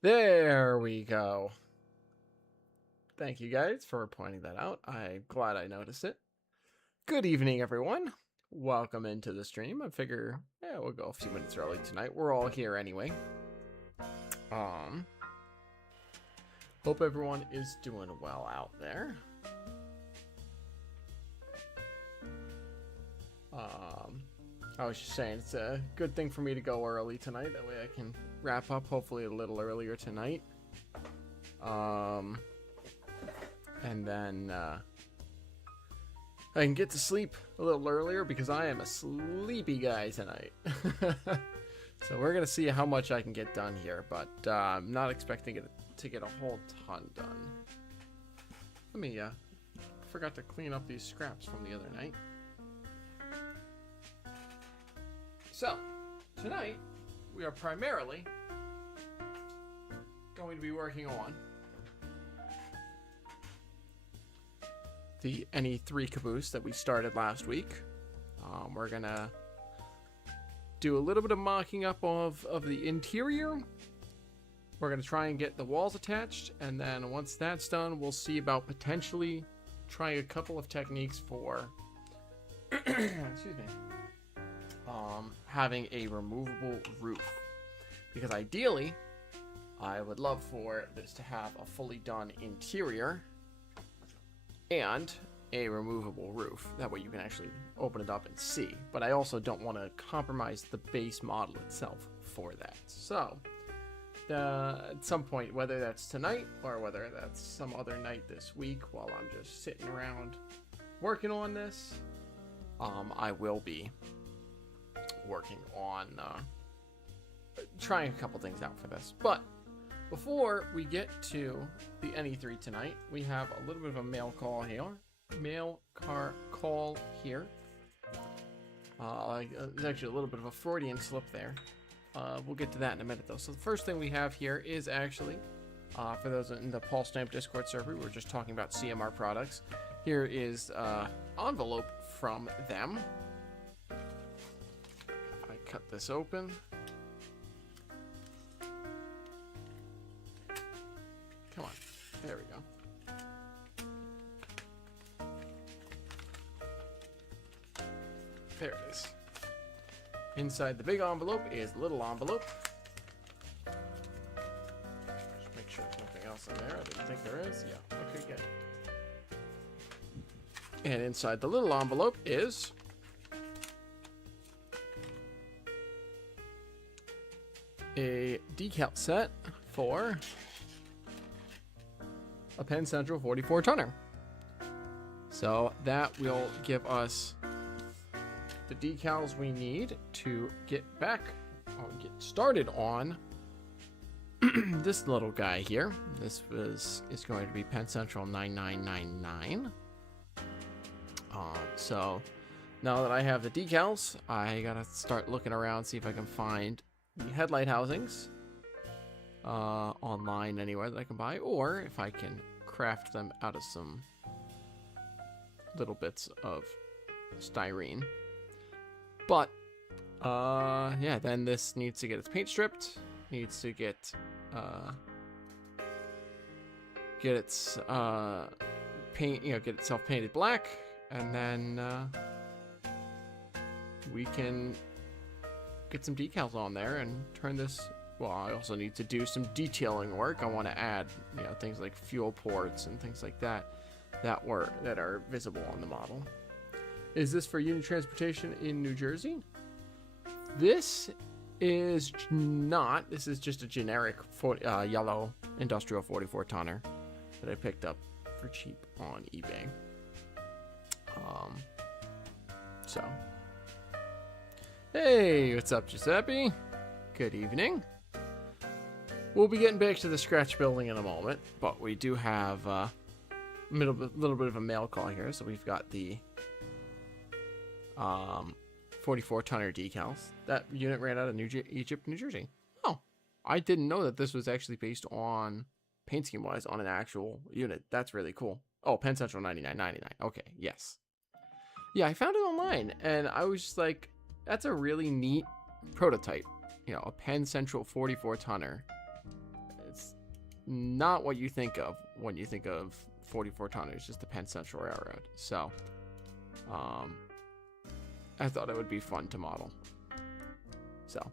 There we go. Thank you guys for pointing that out. I'm glad I noticed it. Good evening, everyone. Welcome into the stream. I figure, we'll go a few minutes early tonight. We're all here anyway. Hope everyone is doing well out there. I was just saying, it's a good thing for me to go early tonight. That way I can wrap up hopefully a little earlier tonight. And then I can get to sleep a little earlier because I am a sleepy guy tonight. So we're going to see how much I can get done here, but I'm not expecting it to get a whole ton done. Let me, forgot to clean up these scraps from the other night. So, tonight, we are primarily going to be working on the NE-3 Caboose that we started last week. We're going to do a little bit of mocking up of the interior. We're going to try and get the walls attached, and then once that's done, we'll see about potentially trying a couple of techniques for excuse me, having a removable roof, because ideally I would love for this to have a fully done interior and a removable roof. That way you can actually open it up and see, but I also don't want to compromise the base model itself for that. So at some point, whether that's tonight or whether that's some other night this week while I'm just sitting around working on this, I will be working on trying a couple things out for this. But before we get to the NE-3 tonight, we have a little bit of a mail call here. There's actually a little bit of a Freudian slip there. We'll get to that in a minute though. So the first thing we have here is actually, for those in the Paul Stamp Discord server, we were just talking about CMR products. Here is envelope from them. I cut this open. Come on, there we go. There it is. Inside the big envelope is the little envelope. Just make sure there's nothing else in there. I didn't think there is. Yeah, okay, good. And inside the little envelope is a decal set for a Penn Central 44 tonner. So that will give us the decals we need to get back or get started on this little guy here. This is going to be Penn Central 9999. So now that I have the decals, I gotta start looking around, see if I can find the headlight housings online anywhere that I can buy, or if I can craft them out of some little bits of styrene. But yeah, then this needs to get its paint stripped, needs to get its paint, get itself painted black, and then we can get some decals on there and turn this. Well, I also need to do some detailing work. I want to add, things like fuel ports and things like that that are visible on the model. Is this for unit transportation in New Jersey? This is not. This is just a generic yellow industrial 44 tonner that I picked up for cheap on eBay. So, hey, what's up, Giuseppe? Good evening. We'll be getting back to the scratch building in a moment, but we do have a little bit of a mail call here. So we've got the 44 tonner decals. That unit ran out of Egypt, New Jersey. Oh, I didn't know that this was actually based on paint scheme wise on an actual unit. That's really cool. Oh, Penn Central 9999. Okay, yes. Yeah, I found it online, and I was just like, that's a really neat prototype. A Penn Central 44 tonner. not what you think of when you think of 44 tonners, just the Penn Central Railroad. So, I thought it would be fun to model. So,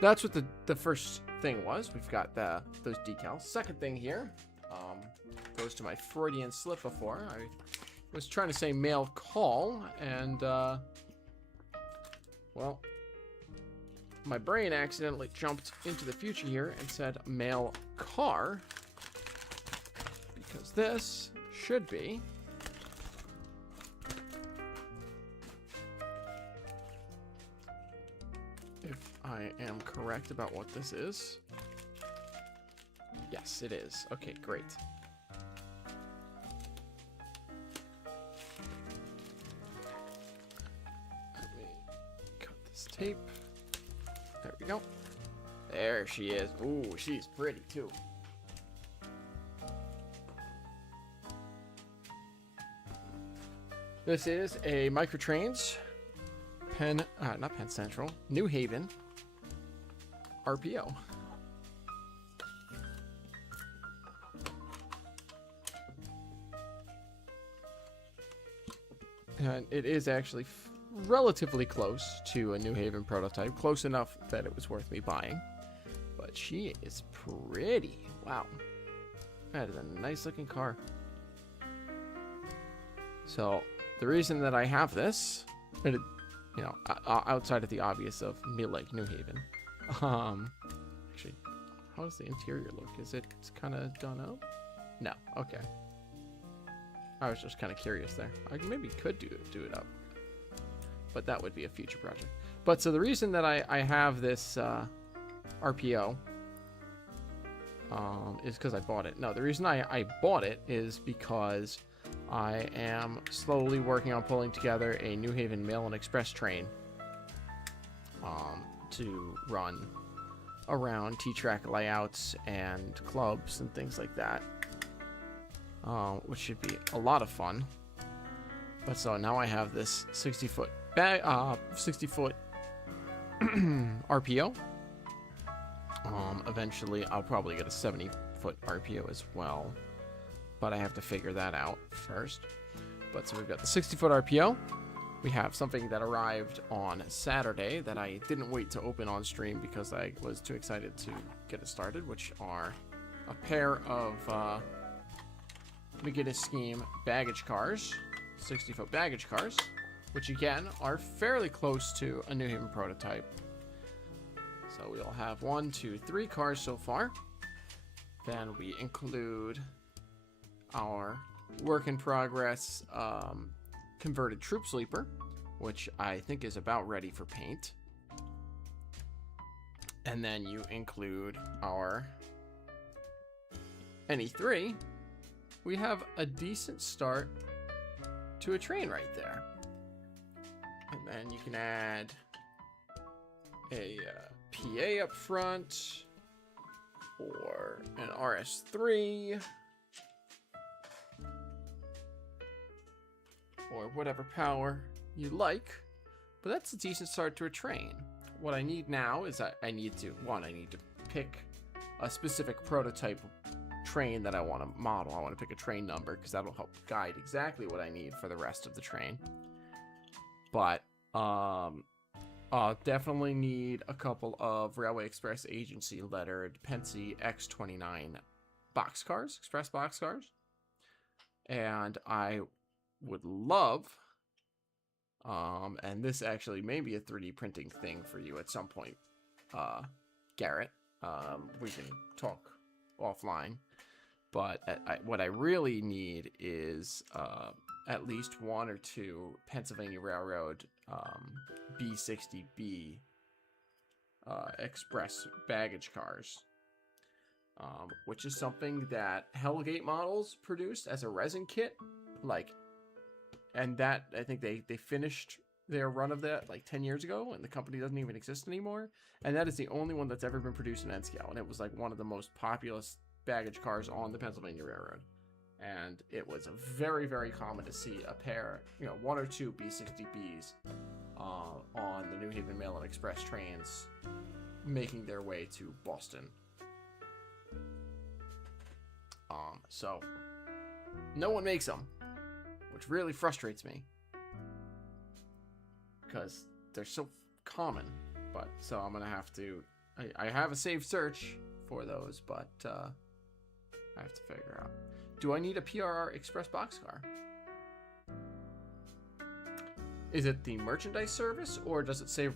that's what the first thing was. We've got those decals. Second thing here goes to my Freudian slip before. I was trying to say mail call, and, well, my brain accidentally jumped into the future here and said mail car, because this should be if I am correct about what this is. Yes, it is. Okay, great. Let me cut this tape. There we go. There she is. Ooh, she's pretty too. This is a Microtrains not Penn Central, New Haven RPO. And it is actually relatively close to a New Haven prototype, close enough that it was worth me buying. But she is pretty. Wow. That is a nice looking car. So, the reason that I have this, and it, you know, outside of the obvious of me like New Haven, actually, how does the interior look? Is it kind of done up? No, okay. I was just kind of curious there. I maybe could do it up, but that would be a future project. But so the reason that I have this RPO is because I bought it. No, the reason I bought it is because I am slowly working on pulling together a New Haven Mail and Express train to run around T-track layouts and clubs and things like that, which should be a lot of fun. But so now I have this 60-foot RPO. Eventually I'll probably get a 70-foot RPO as well, but I have to figure that out first. But so we've got the 60-foot RPO. We have something that arrived on Saturday that I didn't wait to open on stream because I was too excited to get it started, which are a pair of McGinnis Scheme baggage cars, 60-foot baggage cars, which again are fairly close to a New Haven prototype. So we'll have 1, 2, 3 cars so far. Then we include our work in progress converted troop sleeper, which I think is about ready for paint. And then you include our NE-3. We have a decent start to a train right there. And then you can add a PA up front, or an RS3, or whatever power you like. But that's a decent start to a train. What I need now is I need to pick a specific prototype train that I want to model. I want to pick a train number because that'll help guide exactly what I need for the rest of the train. But I'll definitely need a couple of Railway Express Agency lettered Pennsy X29 boxcars, express boxcars. And I would love, and this actually may be a 3D printing thing for you at some point, Garrett. We can talk offline. But what I really need is at least 1 or 2 Pennsylvania Railroad B60B express baggage cars, which is something that Hellgate Models produced as a resin kit, and that I think they finished their run of that like 10 years ago, and the company doesn't even exist anymore. And that is the only one that's ever been produced in N-scale, and it was like one of the most populous baggage cars on the Pennsylvania Railroad. And it was very, very common to see a pair, 1 or 2 B60Bs on the New Haven Mail and Express trains making their way to Boston. So no one makes them, which really frustrates me because they're so common. But so I'm gonna have to. I have a saved search for those, but I have to figure out. Do I need a PRR Express boxcar? Is it the merchandise service, or does it say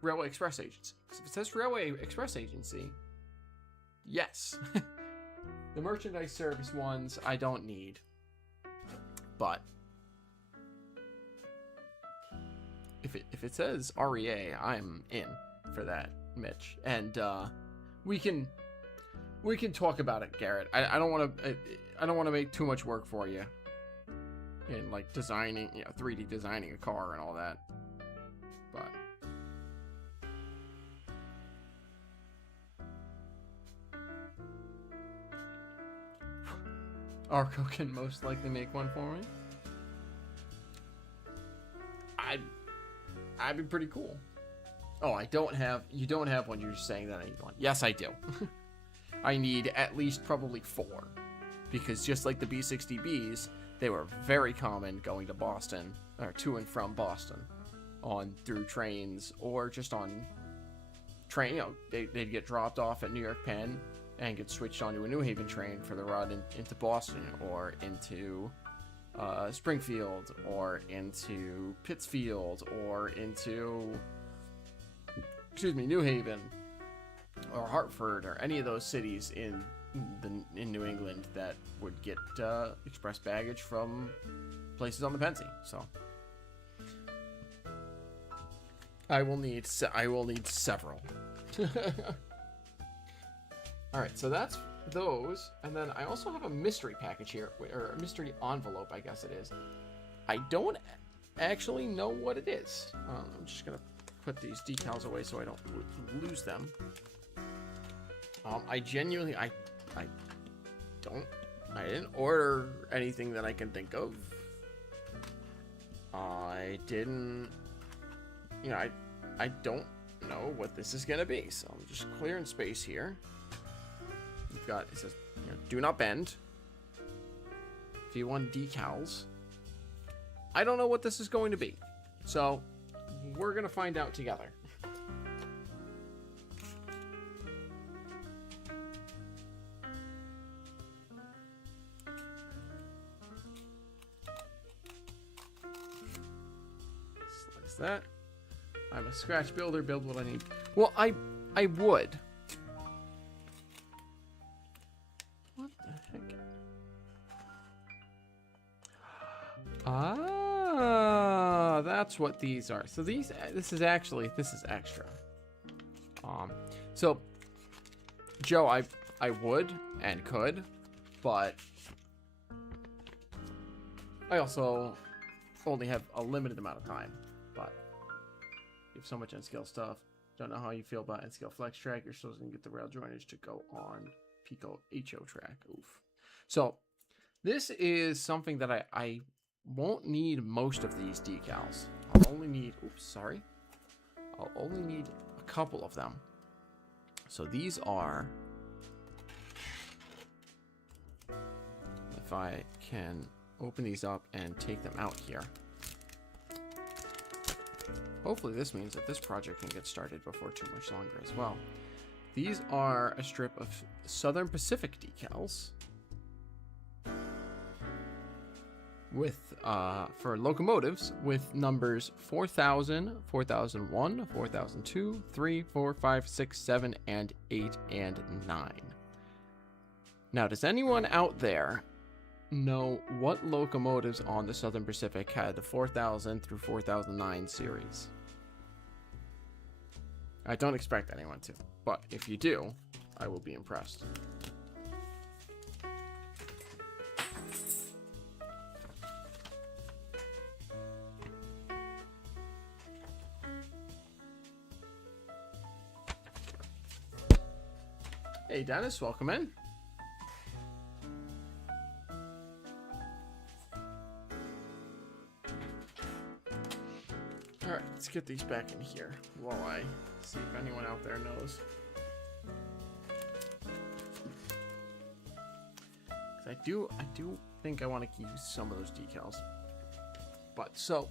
Railway Express Agency? Because if it says Railway Express Agency, yes. The merchandise service ones I don't need. But if it says REA, I'm in for that, Mitch. And we can talk about it, Garrett. I don't want to make too much work for you in like designing, 3D designing a car and all that. But Arco can most likely make one for me. I'd be pretty cool. Oh, you don't have one, you're just saying that I need one. Yes, I do. I need at least probably 4. Because just like the B60Bs, they were very common going to Boston, or to and from Boston, through trains, or just on train, they'd get dropped off at New York Penn and get switched onto a New Haven train for the run into Boston, or into Springfield, or into Pittsfield, or into, New Haven, or Hartford, or any of those cities in New England that would get express baggage from places on the Pennsy. So I will need several. All right, so that's those, and then I also have a mystery package here, or a mystery envelope, I guess it is. I don't actually know what it is. I'm just gonna put these decals away so I don't lose them. I genuinely, I didn't order anything that I can think of. I didn't, I don't know what this is gonna be, so I'm just clearing space here. We've got, it says, do not bend. V1 decals. I don't know what this is going to be, so we're gonna find out together. Slice that. I'm a scratch builder. Build what I need. Well, I would. What the heck? Ah, that's what these are. So this is extra. So Joe, I would and could, but I also only have a limited amount of time. But you have so much N-scale stuff. Don't know how you feel about N-scale flex track. You're still going to get the rail joinage to go on Pico HO track. Oof. So this is something that I won't need most of these decals. I'll only need, I'll only need a couple of them. So these are, if I can open these up and take them out here. Hopefully this means that this project can get started before too much longer as well. These are a strip of Southern Pacific decals with for locomotives with numbers 4000, 4001, 4002, 3, 4, 5, 6, 7, and 8, and 9. Now, does anyone out there know what locomotives on the Southern Pacific had the 4000 through 4009 series? I don't expect anyone to, but if you do, I will be impressed. Hey Dennis, welcome in. Alright, let's get these back in here while I see if anyone out there knows. I do think I want to use some of those decals. But so,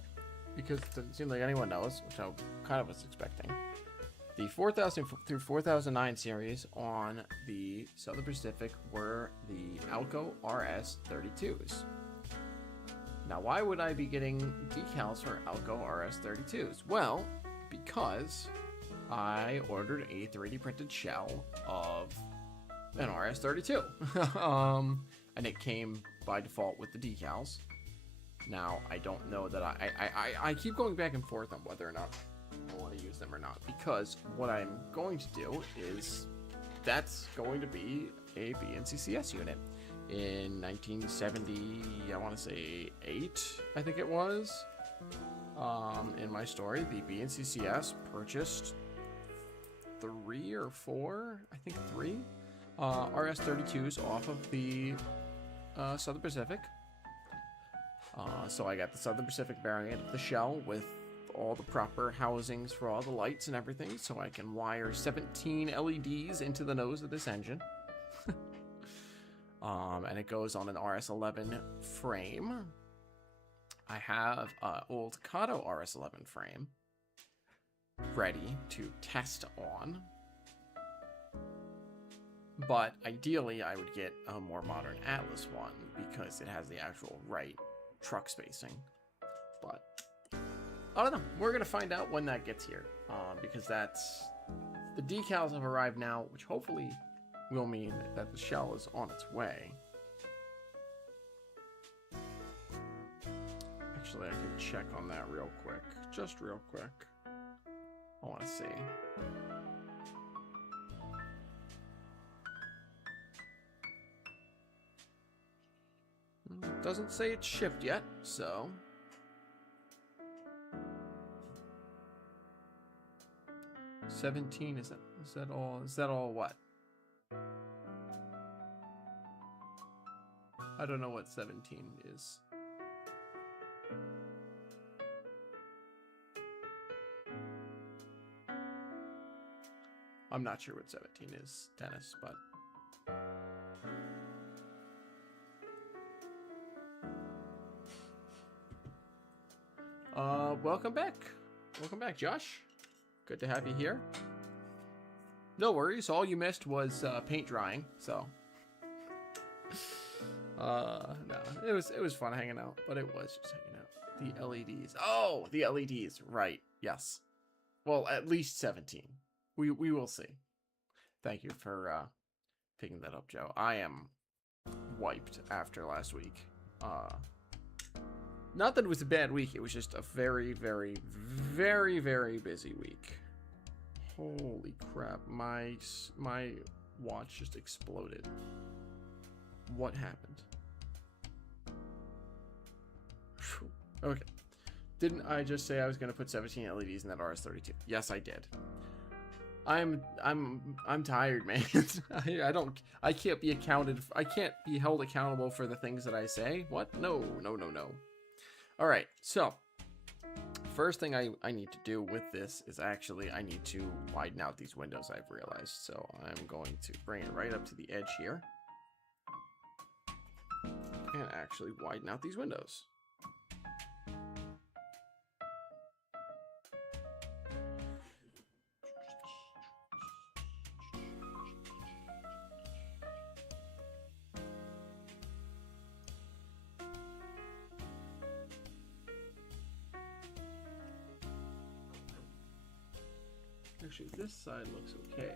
because it doesn't seem like anyone knows, which I kind of was expecting, the 4000 through 4009 series on the Southern Pacific were the Alco RS32s. Now, why would I be getting decals for Alco RS32s? Well, because I ordered a 3D printed shell of an RS32. And it came by default with the decals. Now, I don't know that I keep going back and forth on whether or not I want to use them or not, because what I'm going to do is that's going to be a B&CCS unit. In 1970, I want to say 8, I think it was. In my story, the B&CCS purchased 3 or 4, I think 3, RS32s off of the Southern Pacific. So I got the Southern Pacific variant of the shell with all the proper housings for all the lights and everything, so I can wire 17 LEDs into the nose of this engine. And it goes on an RS11 frame. I have an old Kato RS11 frame ready to test on. But ideally, I would get a more modern Atlas one because it has the actual right truck spacing. But I don't know. We're going to find out when that gets here, because that's the decals have arrived now, which hopefully will mean that the shell is on its way. Actually, I can check on that real quick. Just real quick. I want to see. It doesn't say it's shipped yet, so... $17, is that all what? I don't know what 17 is. I'm not sure what 17 is, Dennis, but... Welcome back. Welcome back, Josh. Good to have you here. No worries, all you missed was paint drying, so... no, it was fun hanging out, but it was just hanging out. The LEDs. Oh, the LEDs, right, yes. Well, at least 17. We will see. Thank you for picking that up, Joe. I am wiped after last week. Not that it was a bad week, it was just a very, very, very, very busy week. Holy crap, my watch just exploded. What happened? Whew. Okay. Didn't I just say I was gonna put 17 LEDs in that RS32? Yes, I did. I'm tired, man. I can't be held accountable for the things that I say. What? No. All right, so first thing I need to do with this is actually I need to widen out these windows, I've realized. So I'm going to bring it right up to the edge here and actually widen out these windows. Actually, this side looks okay.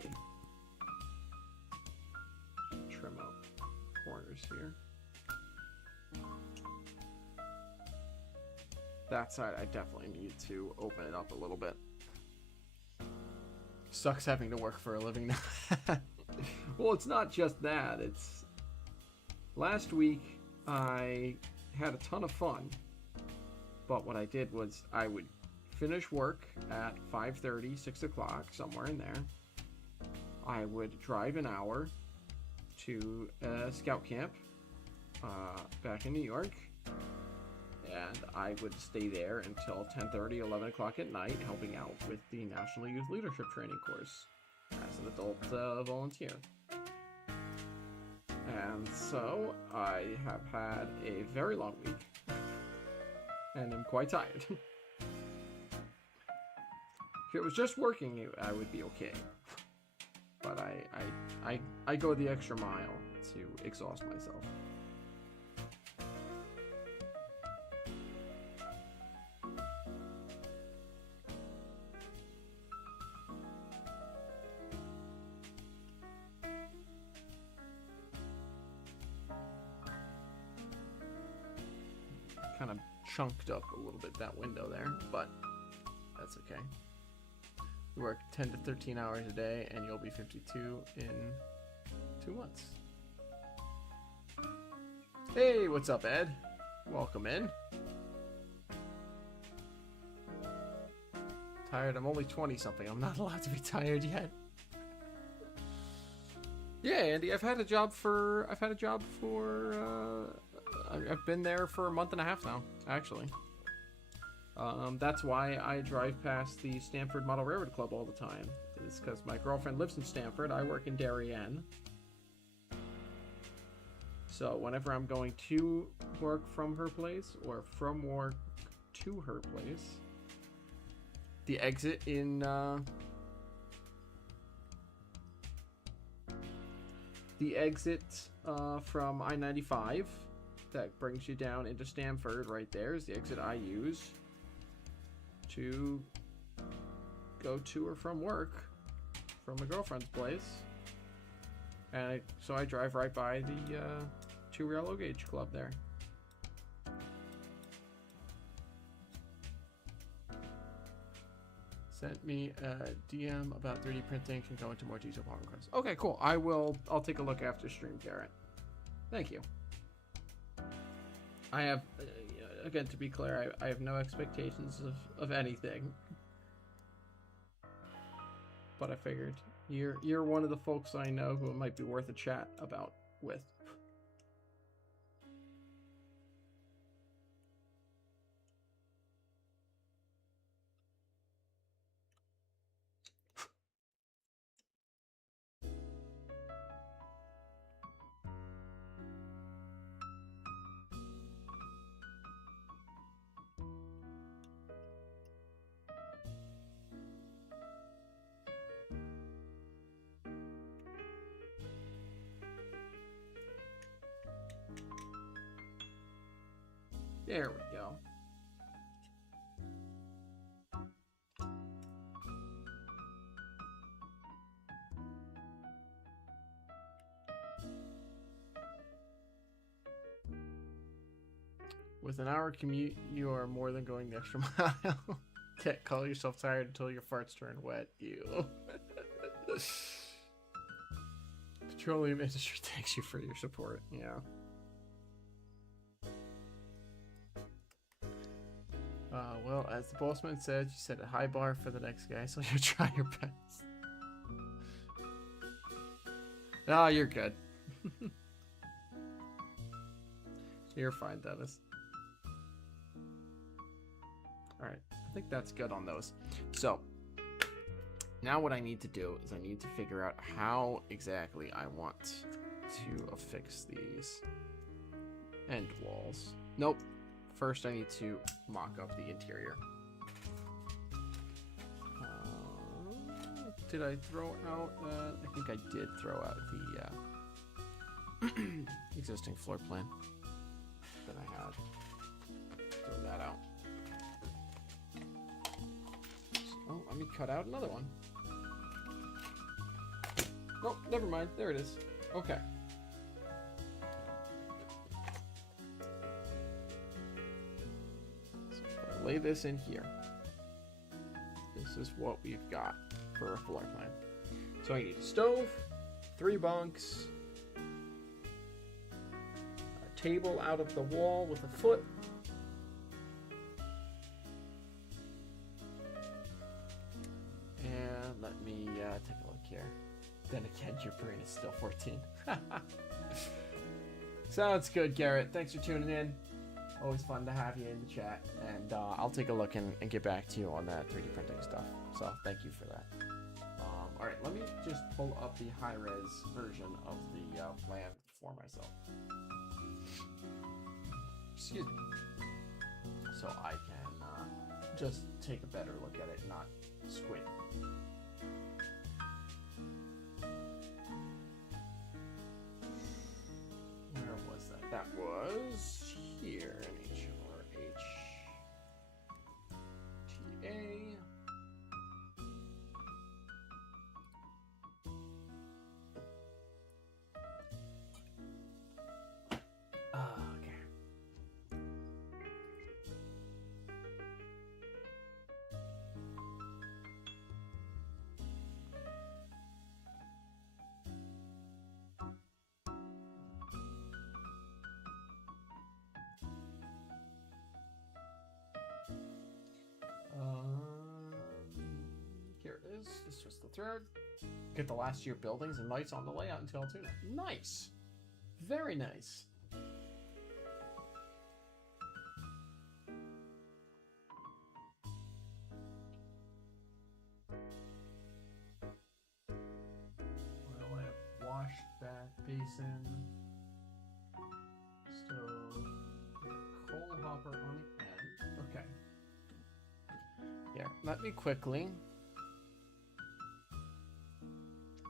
Trim out corners here. That side, I definitely need to open it up a little bit. Sucks having to work for a living now. Well, it's not just that. It's... Last week, I had a ton of fun. But what I did was I would finish work at 5:30, 6 o'clock, somewhere in there. I would drive an hour to a scout camp back in New York, and I would stay there until 10:30, 11 o'clock at night, helping out with the National Youth Leadership Training course as an adult volunteer. And And so I have had a very long week and I'm quite tired. If it was just working, I would be okay. But I go the extra mile to exhaust myself. Kind of chunked up a little bit that window there, but that's okay. You work 10 to 13 hours a day and you'll be 52 in 2 months. Hey, what's up, Ed? Welcome in. Tired? I'm only 20 something. I'm not allowed to be tired yet. Yeah, Andy, I've had a job for I've been there for a month and a half now, actually. That's why I drive past the Stamford Model Railroad Club all the time. It's because my girlfriend lives in Stamford. I work in Darien. So whenever I'm going to work from her place or from work to her place, the exit in from I-95 that brings you down into Stamford right there is the exit I use to go to or from work from my girlfriend's place. And so I drive right by the 2 rail low gauge club there. Sent me a DM about 3D printing. Can go into more detail upon request. Okay, cool. I'll take a look after stream, Garrett. Thank you. I have, again, to be clear, I have no expectations of anything. But I figured you're one of the folks I know who it might be worth a chat about with. There we go. With an hour commute, you are more than going the extra mile. Can't call yourself tired until your farts turn wet. Ew. Petroleum industry thanks you for your support. Yeah. Well, as the bossman said, you set a high bar for the next guy, so you try your best. Oh, you're good. You're fine, Dennis. Alright, I think that's good on those. So, now what I need to do is I need to figure out how exactly I want to affix these end walls. Nope. First, I need to mock up the interior. Did I throw out? I think I did throw out the existing floor plan that I had. Throw that out. Oh, let me cut out another one. Oh, never mind. There it is. Okay. Lay this in here. This is what we've got for a floor plan. So I need a stove, 3 bunks, a table out of the wall with a foot, and let me take a look here. Then again, your brain is still 14. Sounds good, Garrett. Thanks for tuning in. Always fun to have you in the chat, and I'll take a look and get back to you on that 3D printing stuff. So thank you for that. All right, let me just pull up the high-res version of the plan for myself. Excuse me. So I can just take a better look at it and not squint. Where was that? That was here in HRH TA. Here it is. This was the thread. Get the last year buildings and lights on the layout until Altoona. Nice. Very nice. Well, I have wash bath basin, stove, coal hopper on the end. Okay. Here, let me quickly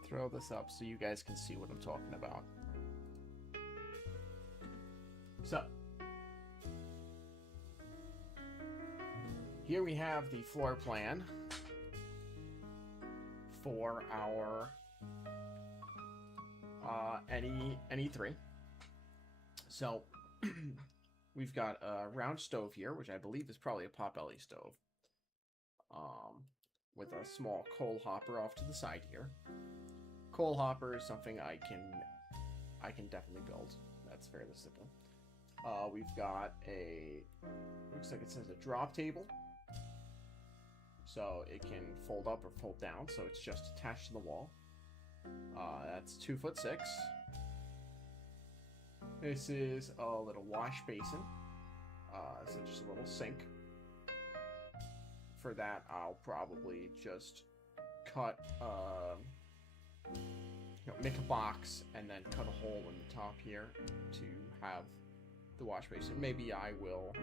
throw this up so you guys can see what I'm talking about. So, here we have the floor plan for our NE-3. So, we've got a round stove here, which I believe is probably a potbelly stove, with a small coal hopper off to the side here. Coal hopper is something I can definitely build. That's fairly simple. We've got a, looks like it says a drop table. So it can fold up or fold down, so it's just attached to the wall. That's 2'6". This is a little wash basin. So just a little sink. For that, I'll probably just cut, make a box and then cut a hole in the top here to have the wash basin. Maybe I will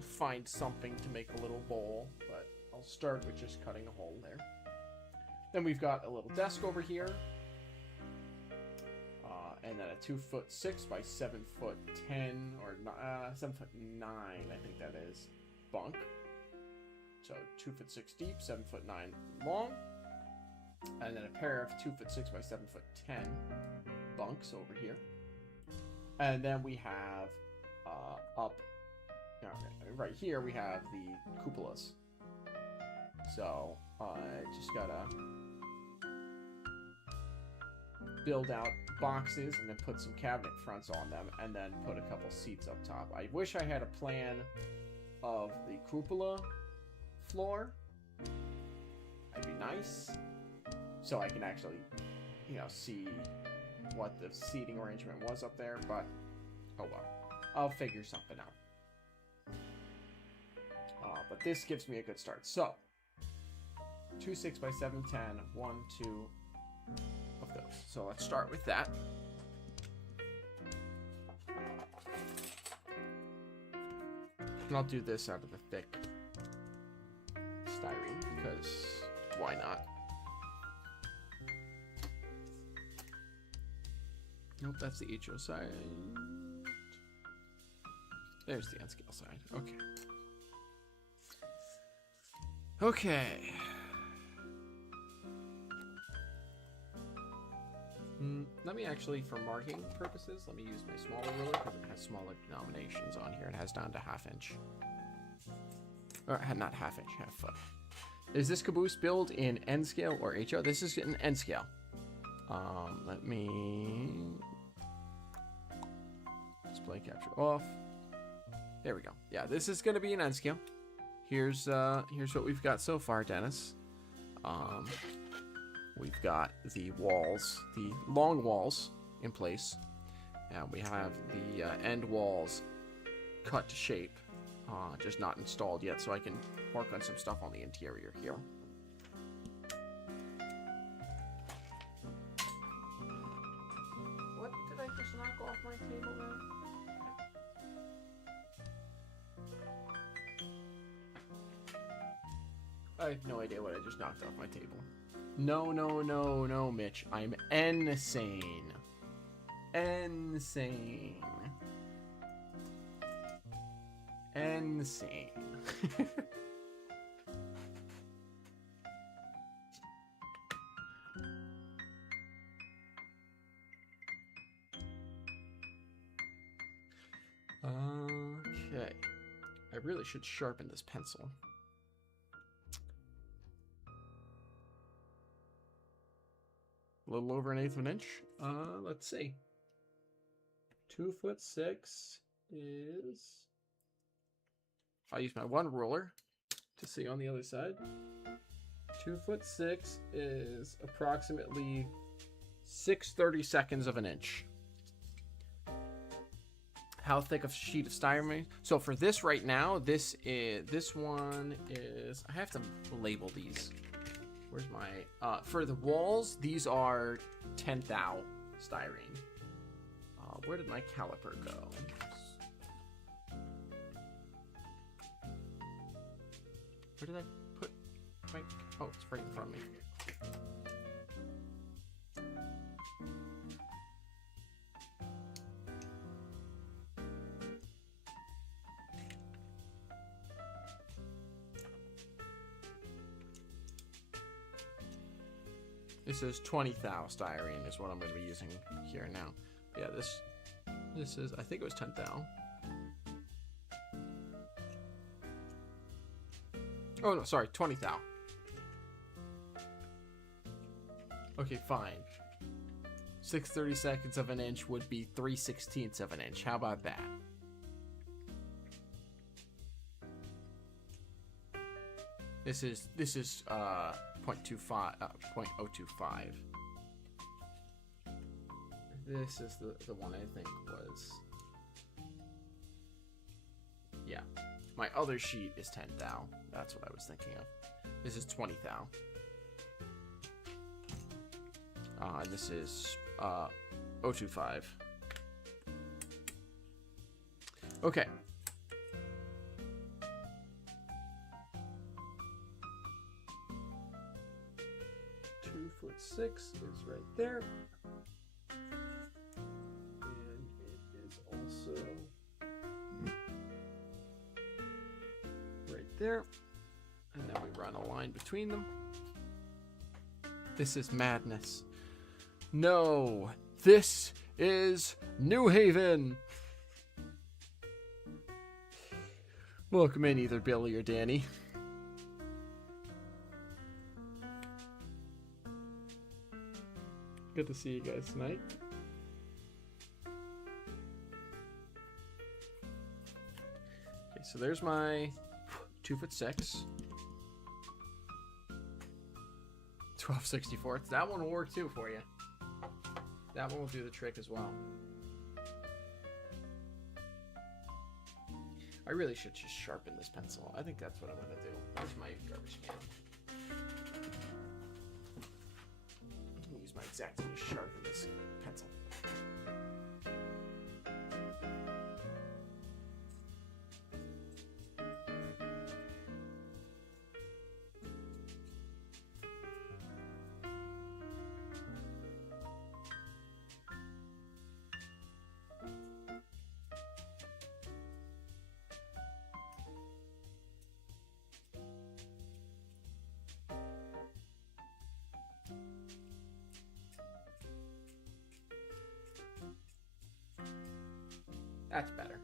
find something to make a little bowl, but I'll start with just cutting a hole there. Then we've got a little desk over here, and then a 2'6" by 7'10" or 7'9", I think that is, bunk. So 2'6" deep, 7'9" long, and then a pair of 2'6" by 7'10" bunks over here. And then we have right here we have the cupolas. So I just gotta build out boxes and then put some cabinet fronts on them and then put a couple seats up top. I wish I had a plan of the cupola floor. That'd be nice. So I can actually, see what the seating arrangement was up there, but oh well. I'll figure something out. But this gives me a good start. So, 2'6" by 7'10", 1, 2 of those. So let's start with that. And I'll do this out of the thick styrene, because why not? Nope, that's the HO side. There's the N-scale side. Okay. Okay. Let me actually, for marking purposes, let me use my smaller ruler because it has smaller denominations on here. It has down to 1/2 inch. Or not 1/2 inch, 1/2 foot. Is this caboose build in N scale or HO? This is in N scale. Let me display capture off. There we go. Yeah, this is going to be an N scale. Here's what we've got so far, Dennis. We've got the walls, the long walls in place, and we have the end walls cut to shape, just not installed yet, so I can work on some stuff on the interior here. table there? I have no idea what I just knocked off my table. No, no, no, no, Mitch. I'm insane. Insane. Insane. Okay. I really should sharpen this pencil. A little over 1/8 of an inch. Let's see. 2'6" is... I'll use my one ruler to see on the other side. 2'6" is approximately 6/32 of an inch. How thick a sheet of styrene? So for this right now, this one is, I have to label these. Where's my, for the walls, these are 10 thou styrene. Where did my caliper go? Where did I put my, oh, it's right in front of me. This is 20 thou styrene is what I'm going to be using here now. Yeah, this is, I think it was 10 thou. Oh no, sorry, 20 thou. Okay, fine. 6/32 of an inch would be 3/16 of an inch. How about that? This is 0.025. This is the one I think was, yeah. My other sheet is 10 thou. That's what I was thinking of. This is 20 thou. And this is 0.025. Okay. .6 is right there, and it is also right there, and then we run a line between them. This is madness. No, this is New Haven. Welcome in, either Billy or Danny. Good to see you guys tonight. Okay, so there's my 2'6". 12/64. That one will work too for you. That one will do the trick as well. I really should just sharpen this pencil. I think that's what I'm gonna do. That's my garbage can. Use my X-Acto to sharpen this pencil. That's better.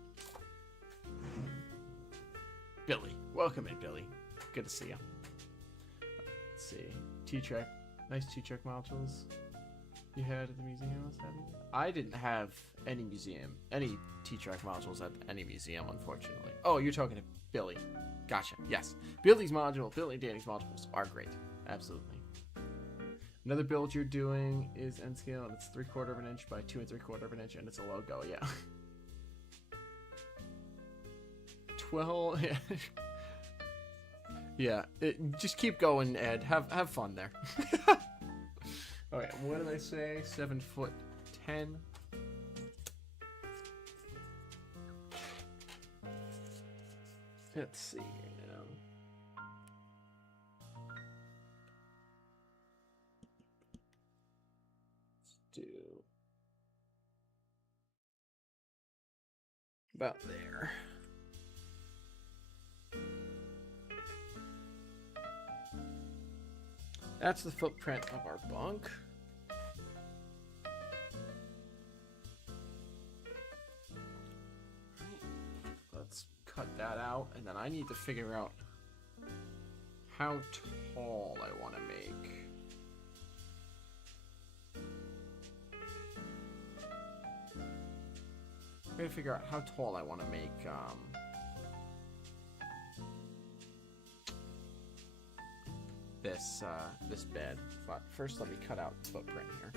Billy. Welcome in, Billy. Good to see you. Let's see. T-Trek. Nice T-Trek modules you had at the museum. I didn't have any T-Trek modules at any museum, unfortunately. Oh, you're talking to Billy. Gotcha. Yes. Billy and Danny's modules are great. Absolutely. Another build you're doing is N scale, and it's 3/4 of an inch by 2 3/4 of an inch, and it's a logo, yeah. 12, yeah. Yeah, just keep going, Ed. Have fun there. Okay, what did I say? 7'10". Let's see. Let's do about there. That's the footprint of our bunk. Let's cut that out, and then I need to figure out how tall I want to make. I'm gonna figure out how tall I want to make this bed. But first, let me cut out the footprint here.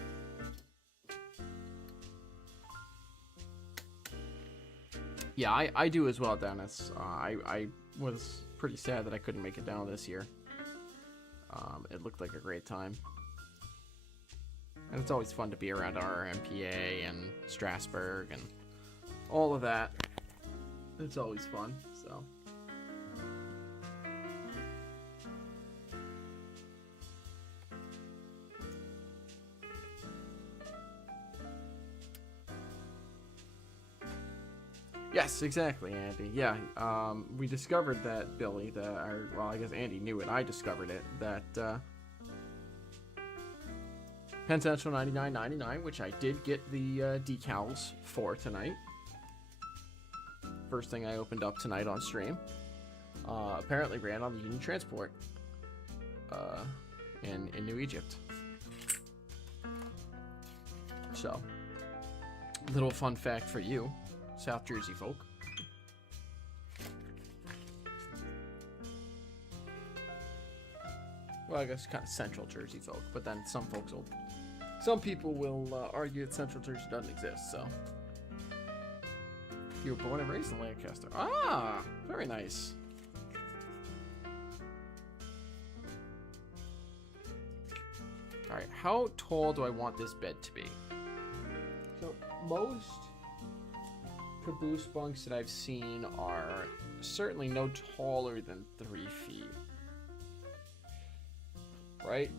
Yeah, I do as well, Dennis. I was pretty sad that I couldn't make it down this year. It looked like a great time. And it's always fun to be around our MPA and Strasbourg and all of that. It's always fun, so. Yes, exactly, Andy. Yeah, we discovered that, Billy, well, I guess Andy knew it. I discovered it, that Penn Central 99.99, which I did get the decals for tonight. First thing I opened up tonight on stream. Apparently ran on the Union Transport in New Egypt. So, little fun fact for you, South Jersey folk. Well, I guess kind of Central Jersey folk, but then some people will argue that Central Jersey doesn't exist, so. You were born and raised in Lancaster. Ah, very nice. Alright, how tall do I want this bed to be? So, most caboose bunks that I've seen are certainly no taller than 3 feet. Right?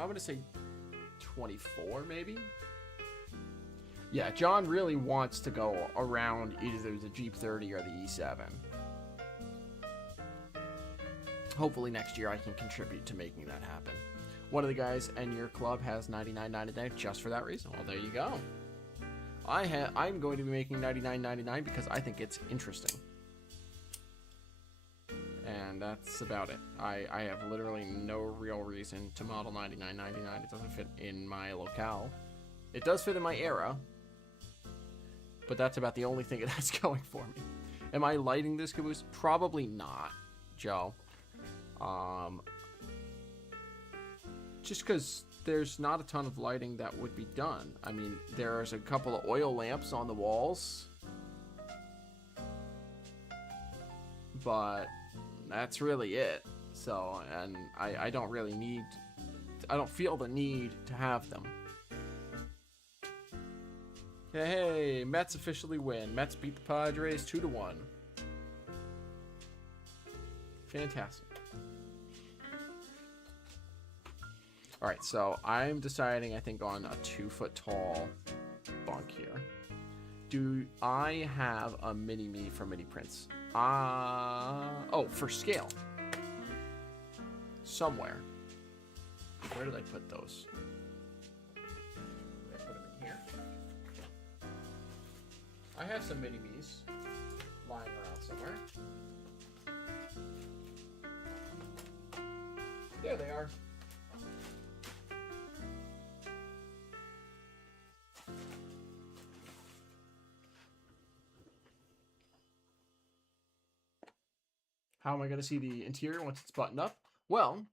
I'm gonna say 24, maybe? Yeah, John really wants to go around either the Jeep 30 or the E7. Hopefully next year I can contribute to making that happen. One of the guys in your club has 99.99 just for that reason. Well, there you go. I'm going to be making 99.99 because I think it's interesting. And that's about it. I have literally no real reason to model 99.99. It doesn't fit in my locale. It does fit in my era, but that's about the only thing it has going for me. Am I lighting this caboose? Probably not, Joe. Just because there's not a ton of lighting that would be done. I mean, there's a couple of oil lamps on the walls, but that's really it. So, and I don't really need, I don't feel the need to have them. Hey, Mets officially win. Mets beat the Padres 2-1. Fantastic. Alright, so I'm deciding, I think, on a 2-foot tall bunk here. Do I have a mini-me for mini prints? Oh, for scale. Somewhere. Where did I put those? Did I put them in here? I have some mini-me's lying around somewhere. There they are. How am I going to see the interior once it's buttoned up? Well,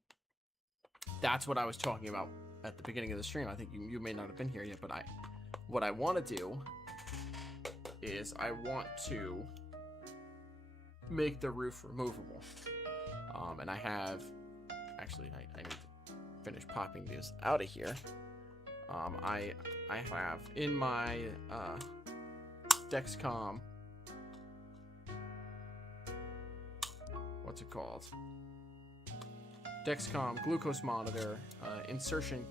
that's what I was talking about at the beginning of the stream. I think you may not have been here yet, but what I want to do is I want to make the roof removable. And I have, actually, I need to finish popping these out of here, I have in my Dexcom, what's it called? Dexcom glucose monitor insertion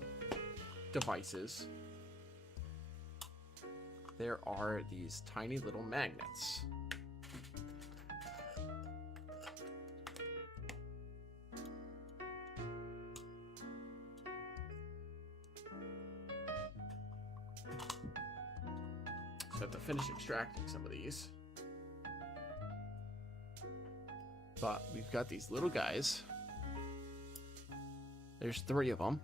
devices. There are these tiny little magnets. So I have to finish extracting some of these. But we've got these little guys. There's 3 of them.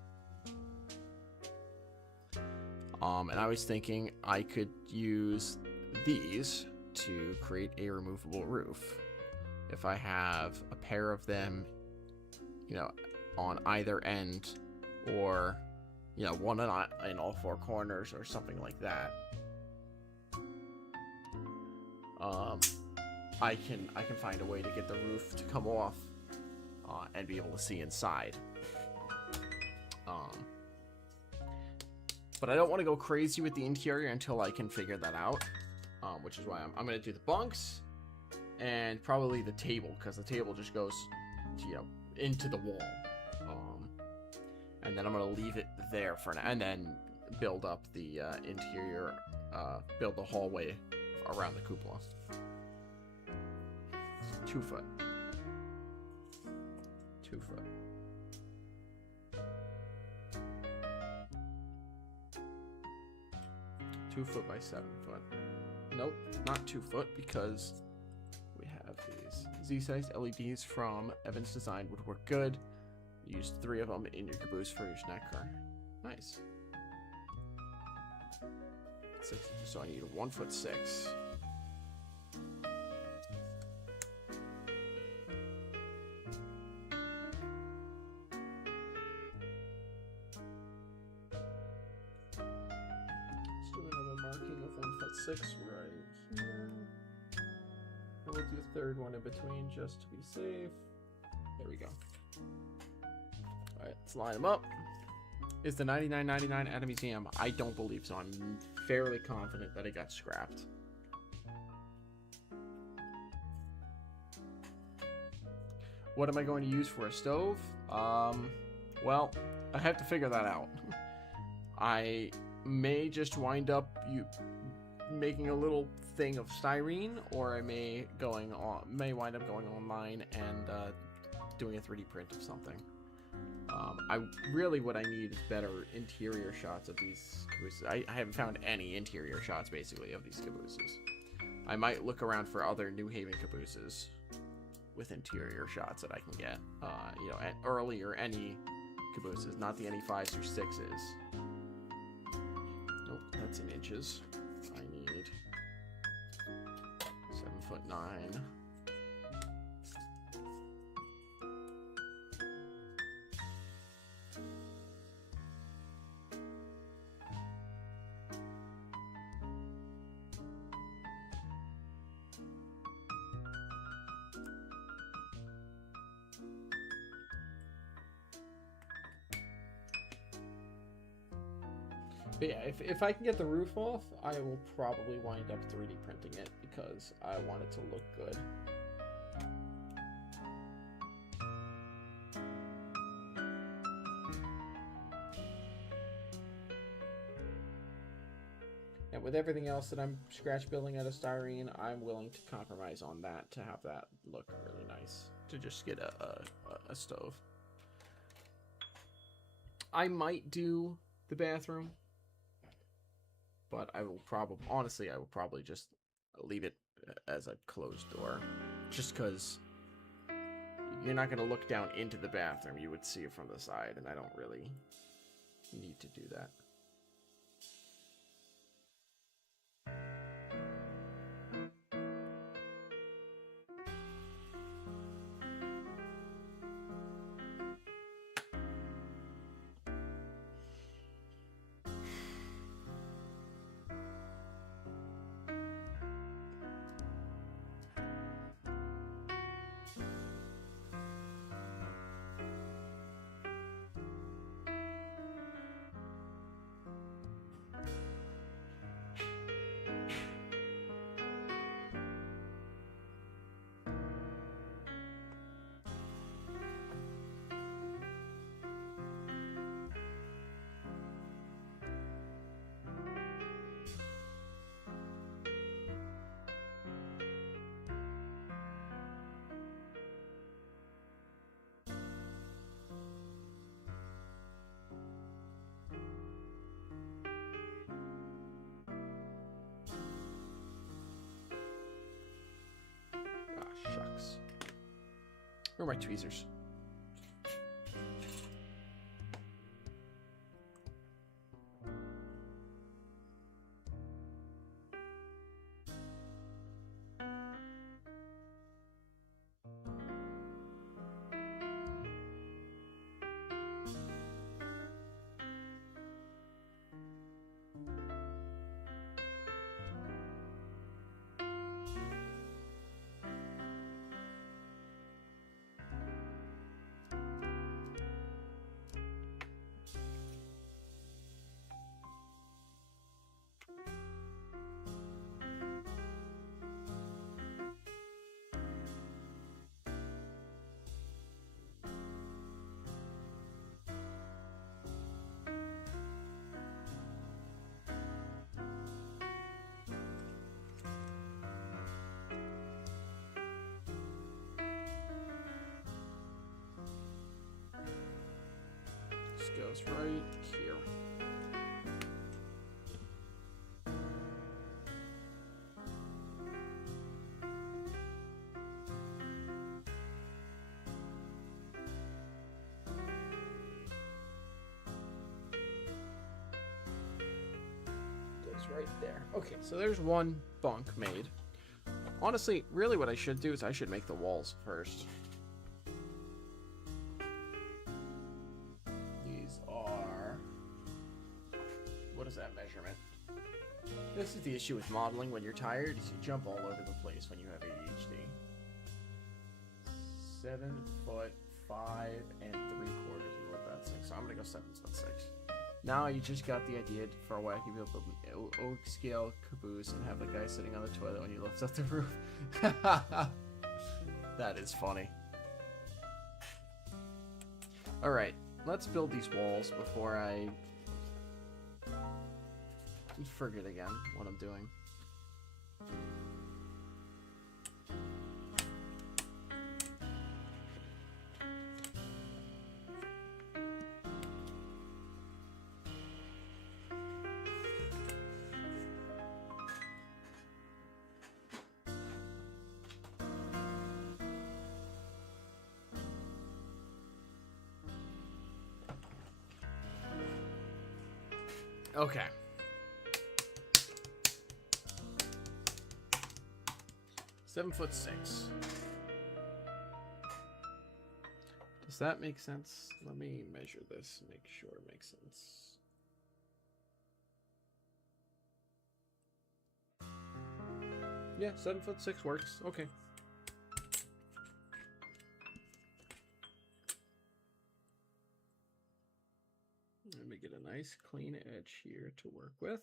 And I was thinking I could use these to create a removable roof. If I have a pair of them, you know, on either end, or, you know, one in all 4 corners or something like that. I can find a way to get the roof to come off and be able to see inside. But I don't want to go crazy with the interior until I can figure that out, which is why I'm going to do the bunks and probably the table, because the table just goes, you know, into the wall. And then I'm going to leave it there for now, and then build up the interior, build the hallway around the cupola. 2 foot. 2 foot. Two foot by 7 foot. Nope, not 2 foot, because we have these Z-sized LEDs from Evans Design would work good. Use 3 of them in your caboose for your snack car. Nice. 6, so I need a 1 foot 6. Right here. We'll do a 3rd one in between just to be safe. There we go. Alright, let's line them up. Is the $99.99 at a museum? I don't believe so. I'm fairly confident that it got scrapped. What am I going to use for a stove? Well, I have to figure that out. I may just wind up making a little thing of styrene, or I may wind up going online and doing a 3D print of something. What I need is better interior shots of these cabooses. I haven't found any interior shots basically of these cabooses. I might look around for other New Haven cabooses with interior shots that I can get. You know, at earlier NE cabooses, not the NE-5s through 6s. Nope, that's in inches. I need 7'9". But yeah, if I can get the roof off, I will probably wind up 3D printing it because I want it to look good. And with everything else that I'm scratch building out of styrene, I'm willing to compromise on that to have that look really nice. To just get a stove. I might do the bathroom, but I will probably just leave it as a closed door, just because you're not going to look down into the bathroom. You would see it from the side, and I don't really need to do that. Where are my tweezers? This goes right here. Goes right there. Okay, so there's one bunk made. Honestly, really what I should do is I should make the walls first. These are... What is that measurement? This is the issue with modeling when you're tired, is you jump all over the place when you have ADHD. 7 foot 5 and 3/4 is what that's like. So I'm gonna go 7'6". Now you just got the idea for a wacky build an oak scale caboose and have the guy sitting on the toilet when you lift up the roof. That is funny. Alright, let's build these walls before I forget again what I'm doing. Okay. Seven foot 6. Does that make sense? Let me measure this and make sure it makes sense. Yeah, 7'6" works. Okay. Let me get a nice clean edge here to work with.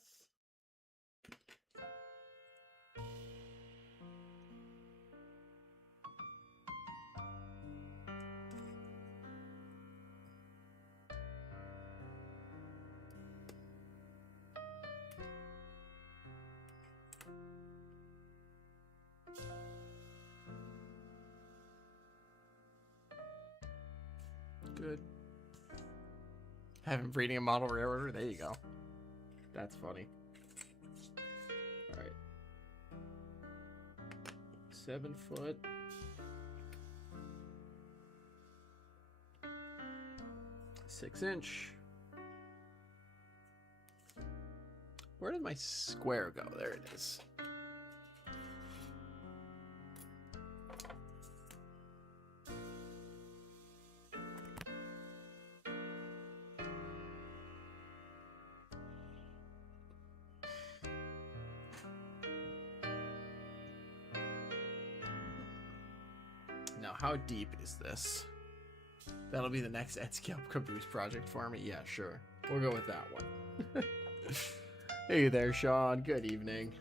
Good. Have him breeding a model railroader. There you go. That's funny. All right. 7 foot. Six-inch. Where did my square go? There it is. Now, how deep is this? That'll be the next Ed-scale caboose project for me. Yeah, sure. We'll go with that one. Hey there, Sean. Good evening.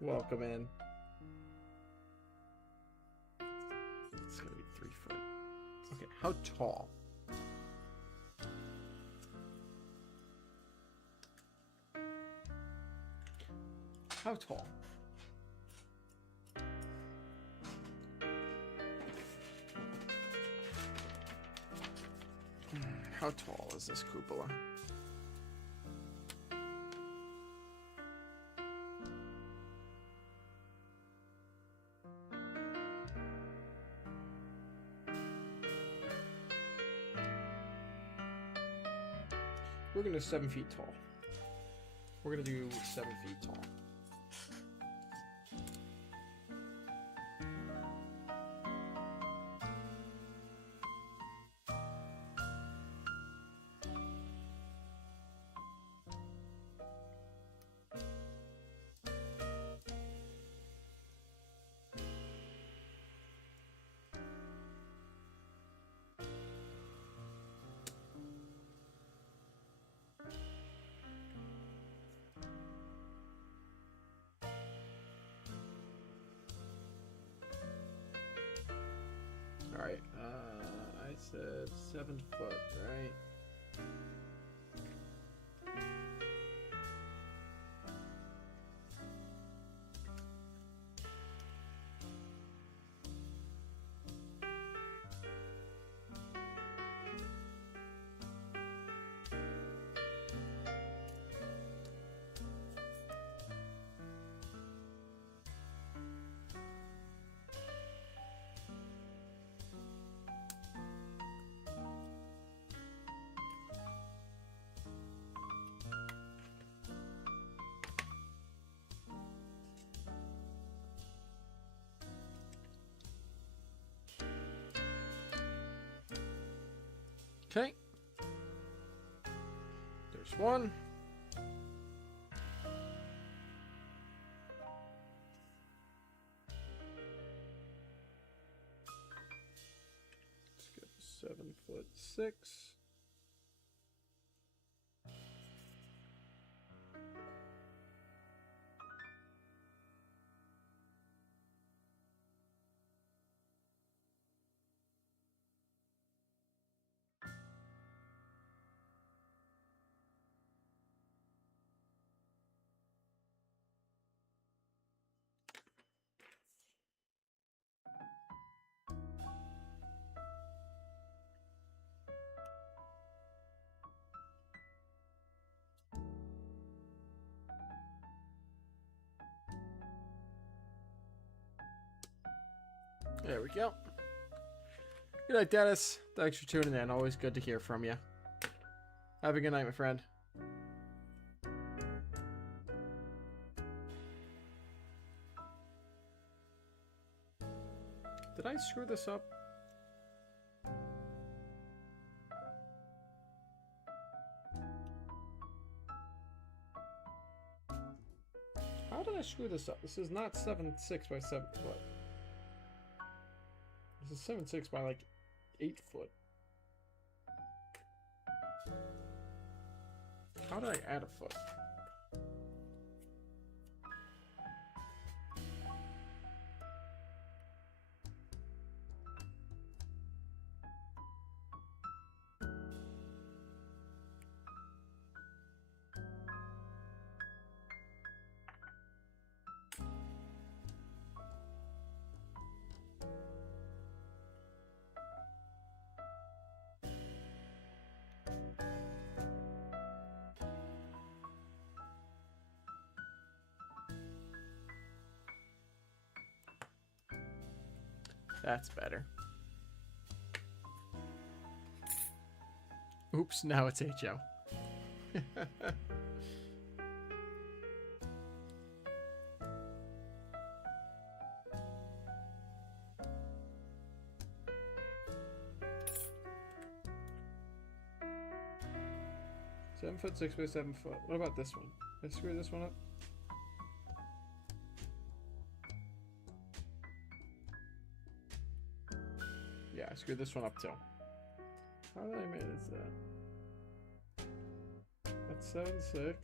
Welcome in. It's gonna be 3 foot. Okay, how tall? How tall? How tall is this cupola? We're gonna do 7 feet tall. We're gonna do 7 feet tall. Alright, I said 7 foot, right? Okay. There's one. Let's get 7'6". There we go. Good night, Dennis. Thanks for tuning in. Always good to hear from you. Have a good night, my friend. Did I screw this up? How did I screw this up? This is not 7'6" by 7 foot. This is 7'6" by like 8 foot. How did I add a foot? That's better. Oops, now it's HO. Seven foot 6 by 7 foot. What about this one? Did I screw this one up? Yeah, I screwed this one up too. How did I manage that? That's 7'6".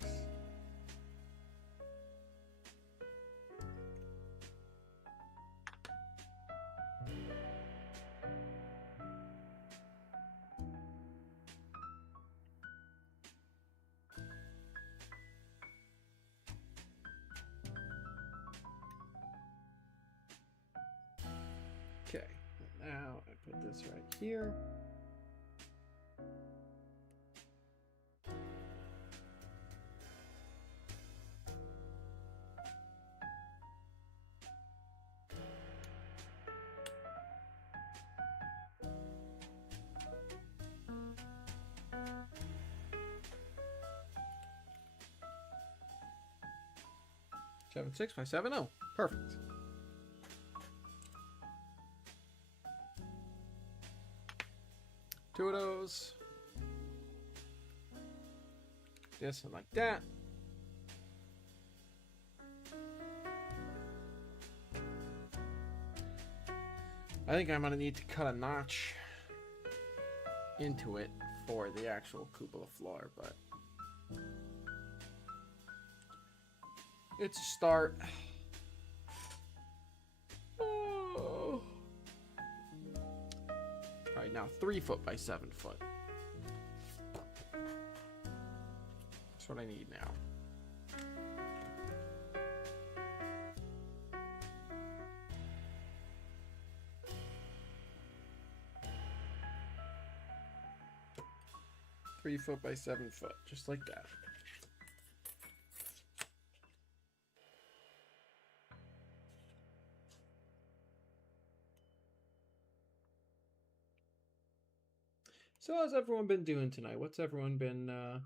Okay, now I put this right here. 7.6 by 7.0. Perfect. Two of those. This and like that. I think I'm going to need to cut a notch into it for the actual cupola floor, but it's a start. Oh. All right, now 3 foot by 7 foot. That's what I need now. Three foot by 7 foot, just like that. So how's everyone been doing tonight? What's everyone been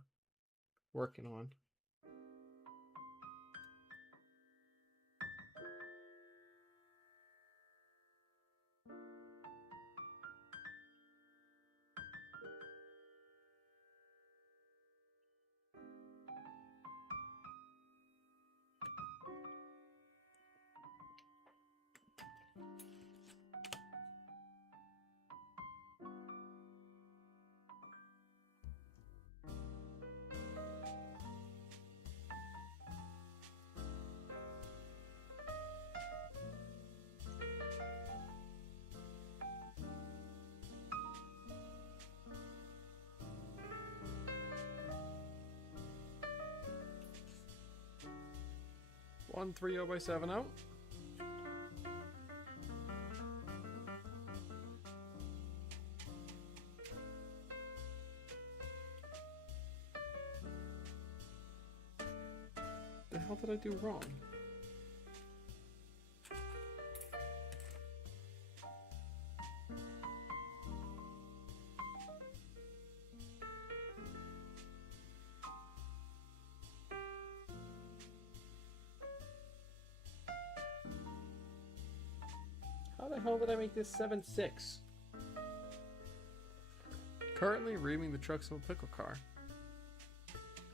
working on? One 3.0 by 7.0. The hell did I do wrong? How the hell did I make this 7.6? Currently reaming the trucks of a pickle car.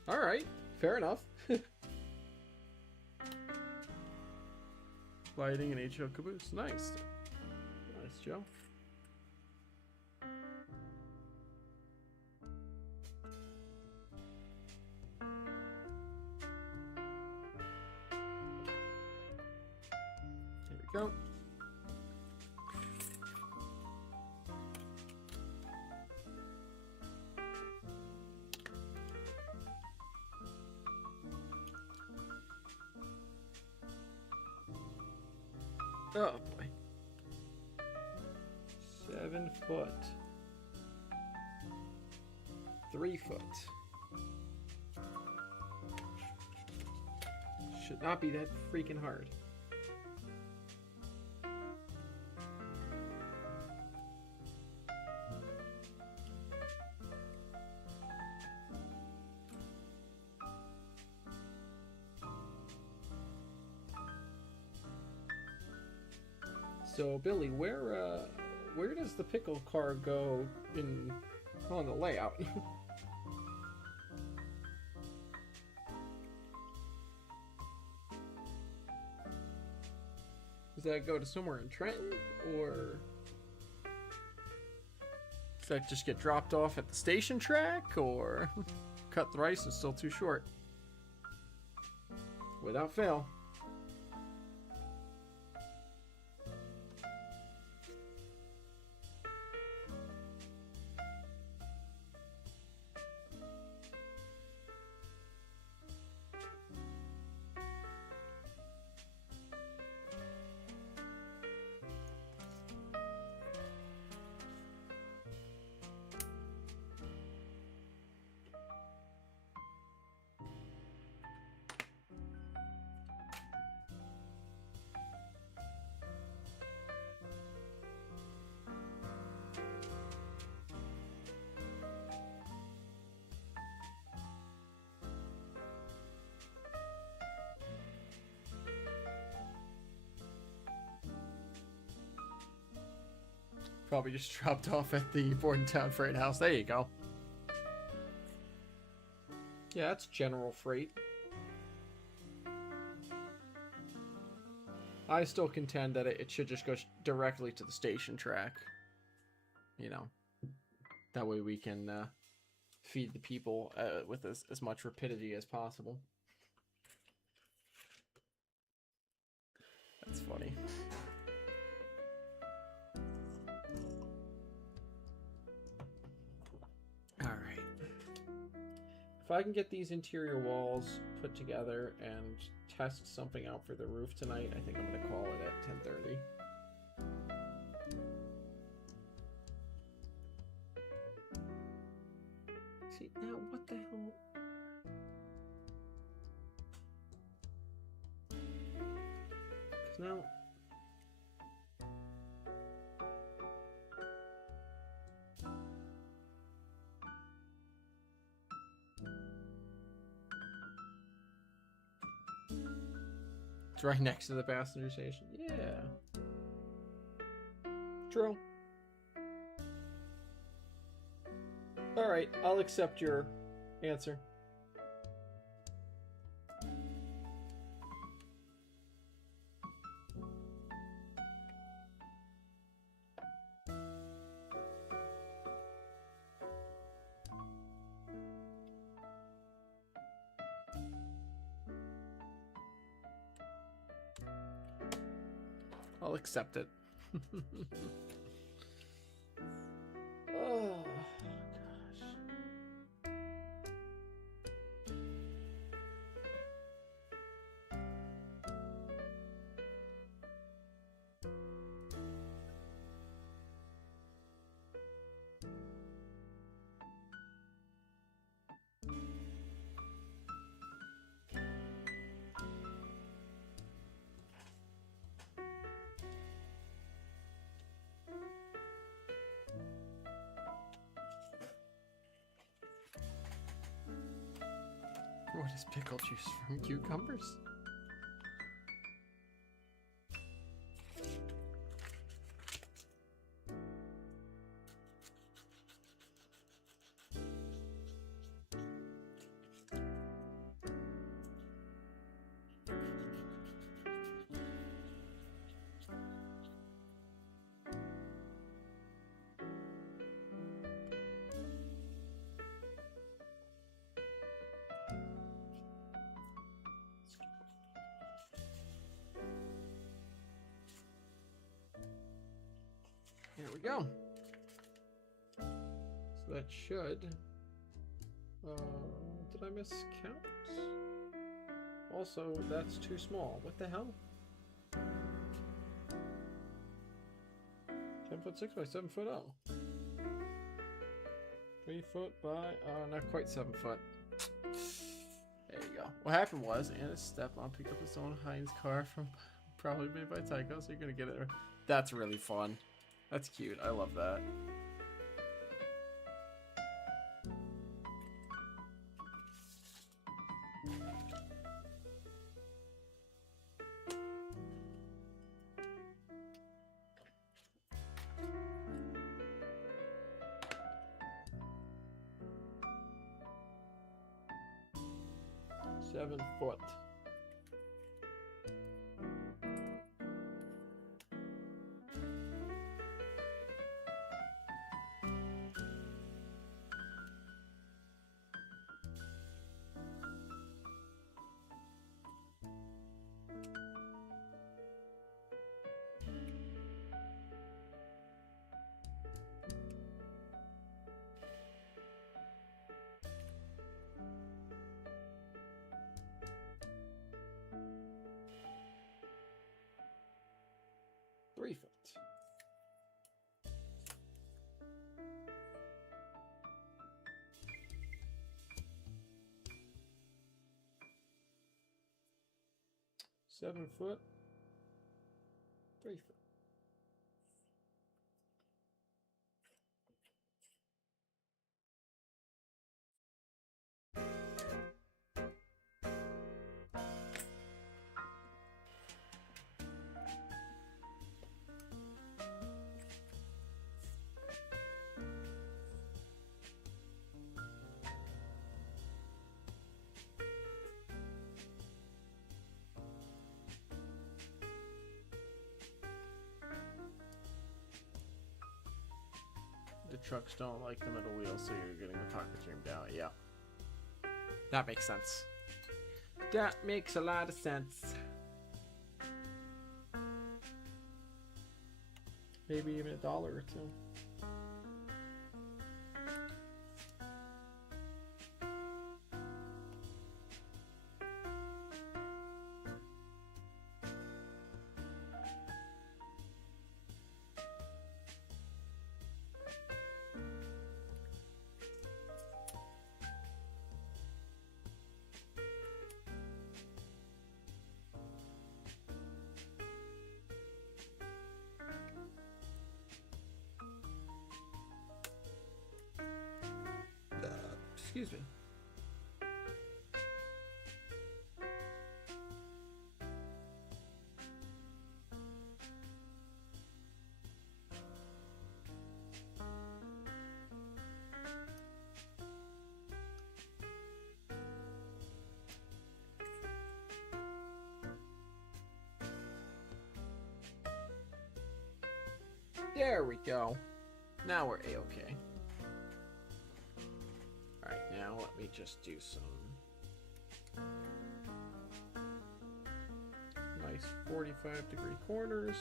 Alright, fair enough. Lighting an HO caboose. Nice. Nice, Joe. There we go. Oh boy. 7 foot. 3 foot. Should not be that freaking hard. So Billy, where does the pickle car go in on the layout? Does that go to somewhere in Trenton, or does that just get dropped off at the station track, or cut thrice is still too short? Without fail. Probably just dropped off at the Bordentown Freight House. There you go. Yeah, that's general freight. I still contend that it should just go directly to the station track. You know, that way we can feed the people with as much rapidity as possible. That's funny. Alright. If I can get these interior walls put together and test something out for the roof tonight, I think I'm going to call it at 10:30. See, now what the hell? Because now... It's right next to the passenger station. Yeah. True. Alright, I'll accept your answer. I'll accept it. Oh, gosh. What is pickle juice from cucumbers? Here we go. So that should... did I miscount? Also, that's too small. What the hell? 10'6" by 7'0". 3 foot by... not quite 7 foot. There you go. What happened was, Anna's stepmom picked up his own Heinz car from probably made by Tyco, so you're gonna get it. That's really fun. That's cute. I love that. $7 foot. $3 foot. $7 foot. $3 foot. trucks don't like the middle wheel, so you're getting the pocket trimmed out. Yeah. That makes sense. That makes a lot of sense. Maybe even $1 or $2. Excuse me. There we go. Now we're A-okay. Alright, now let me just do some nice 45-degree corners.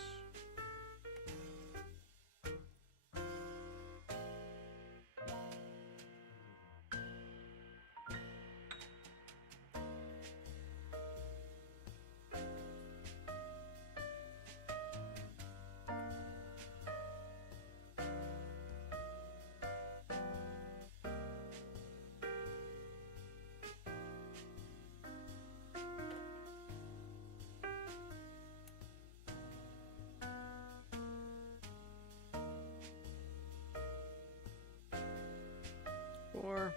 Four.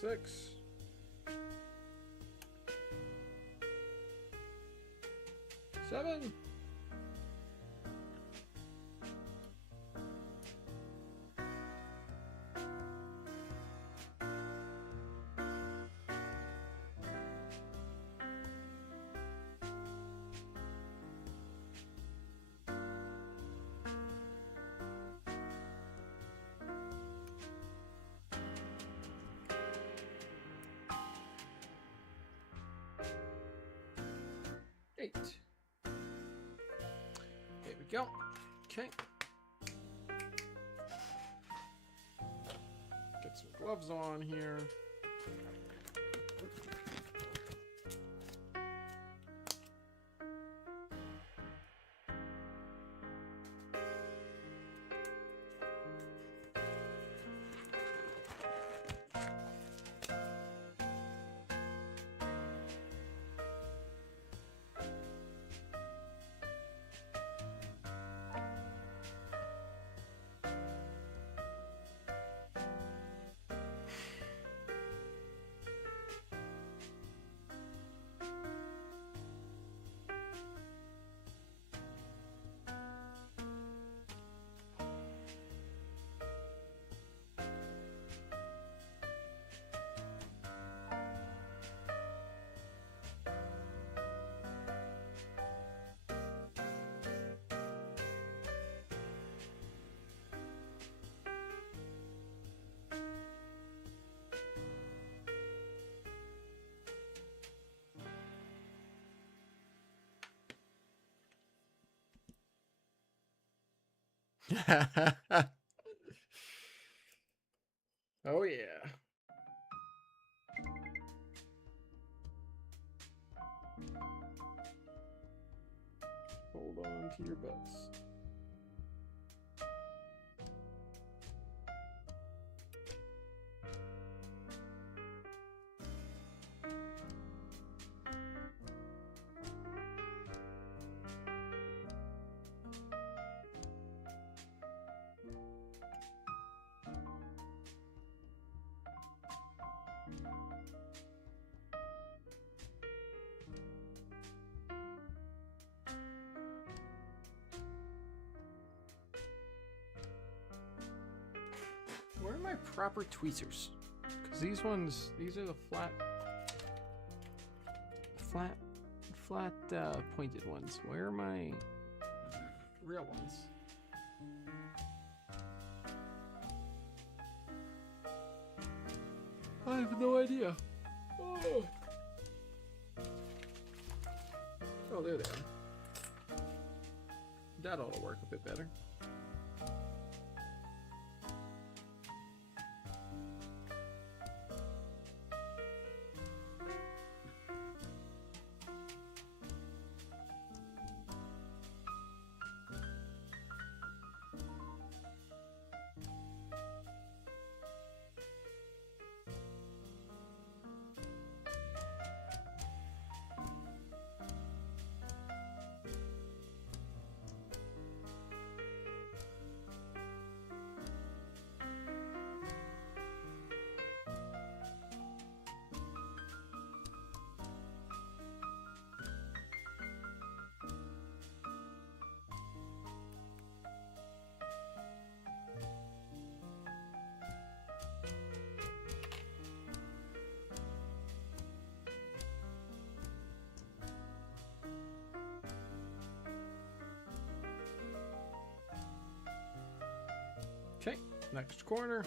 Six. Seven. Eight. There we go. Okay. Get some gloves on here. Oh yeah. Hold on to your butts. Where are my proper tweezers? Because these ones, these are the flat pointed ones. Where are my real ones? I have no idea. Oh, oh, there they are. That ought to work a bit better. Okay, next corner.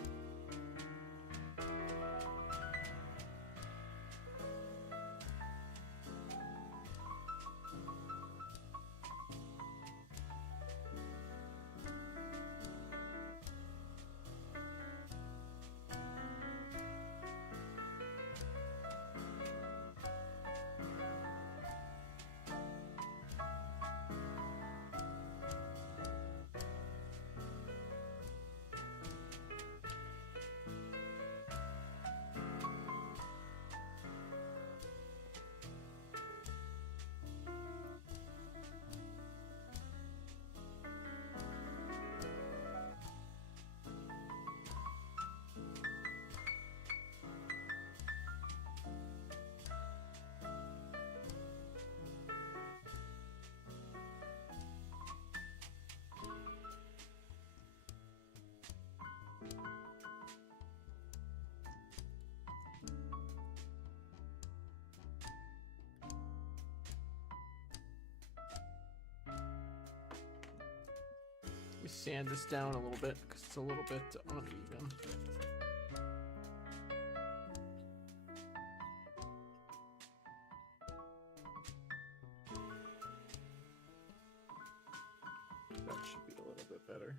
Let me sand this down a little bit because it's a little bit uneven. That should be a little bit better.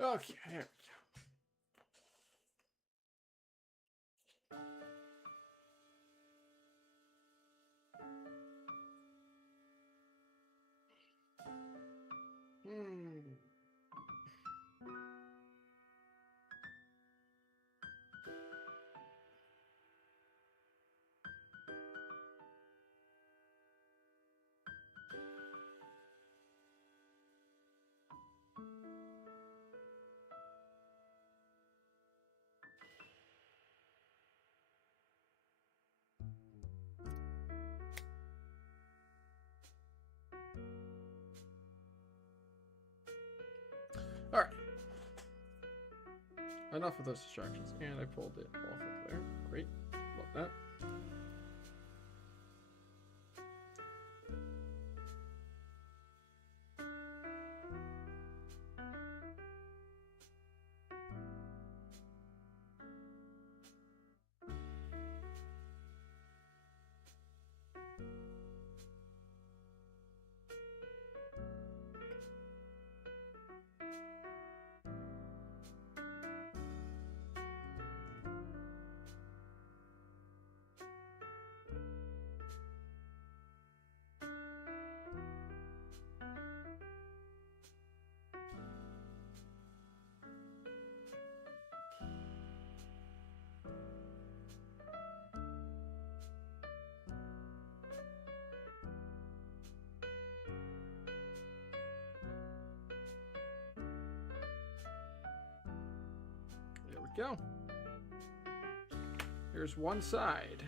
Okay, there we go. All right. Enough of those distractions. And I pulled it off of there. Great. Love that. Go. Here's one side.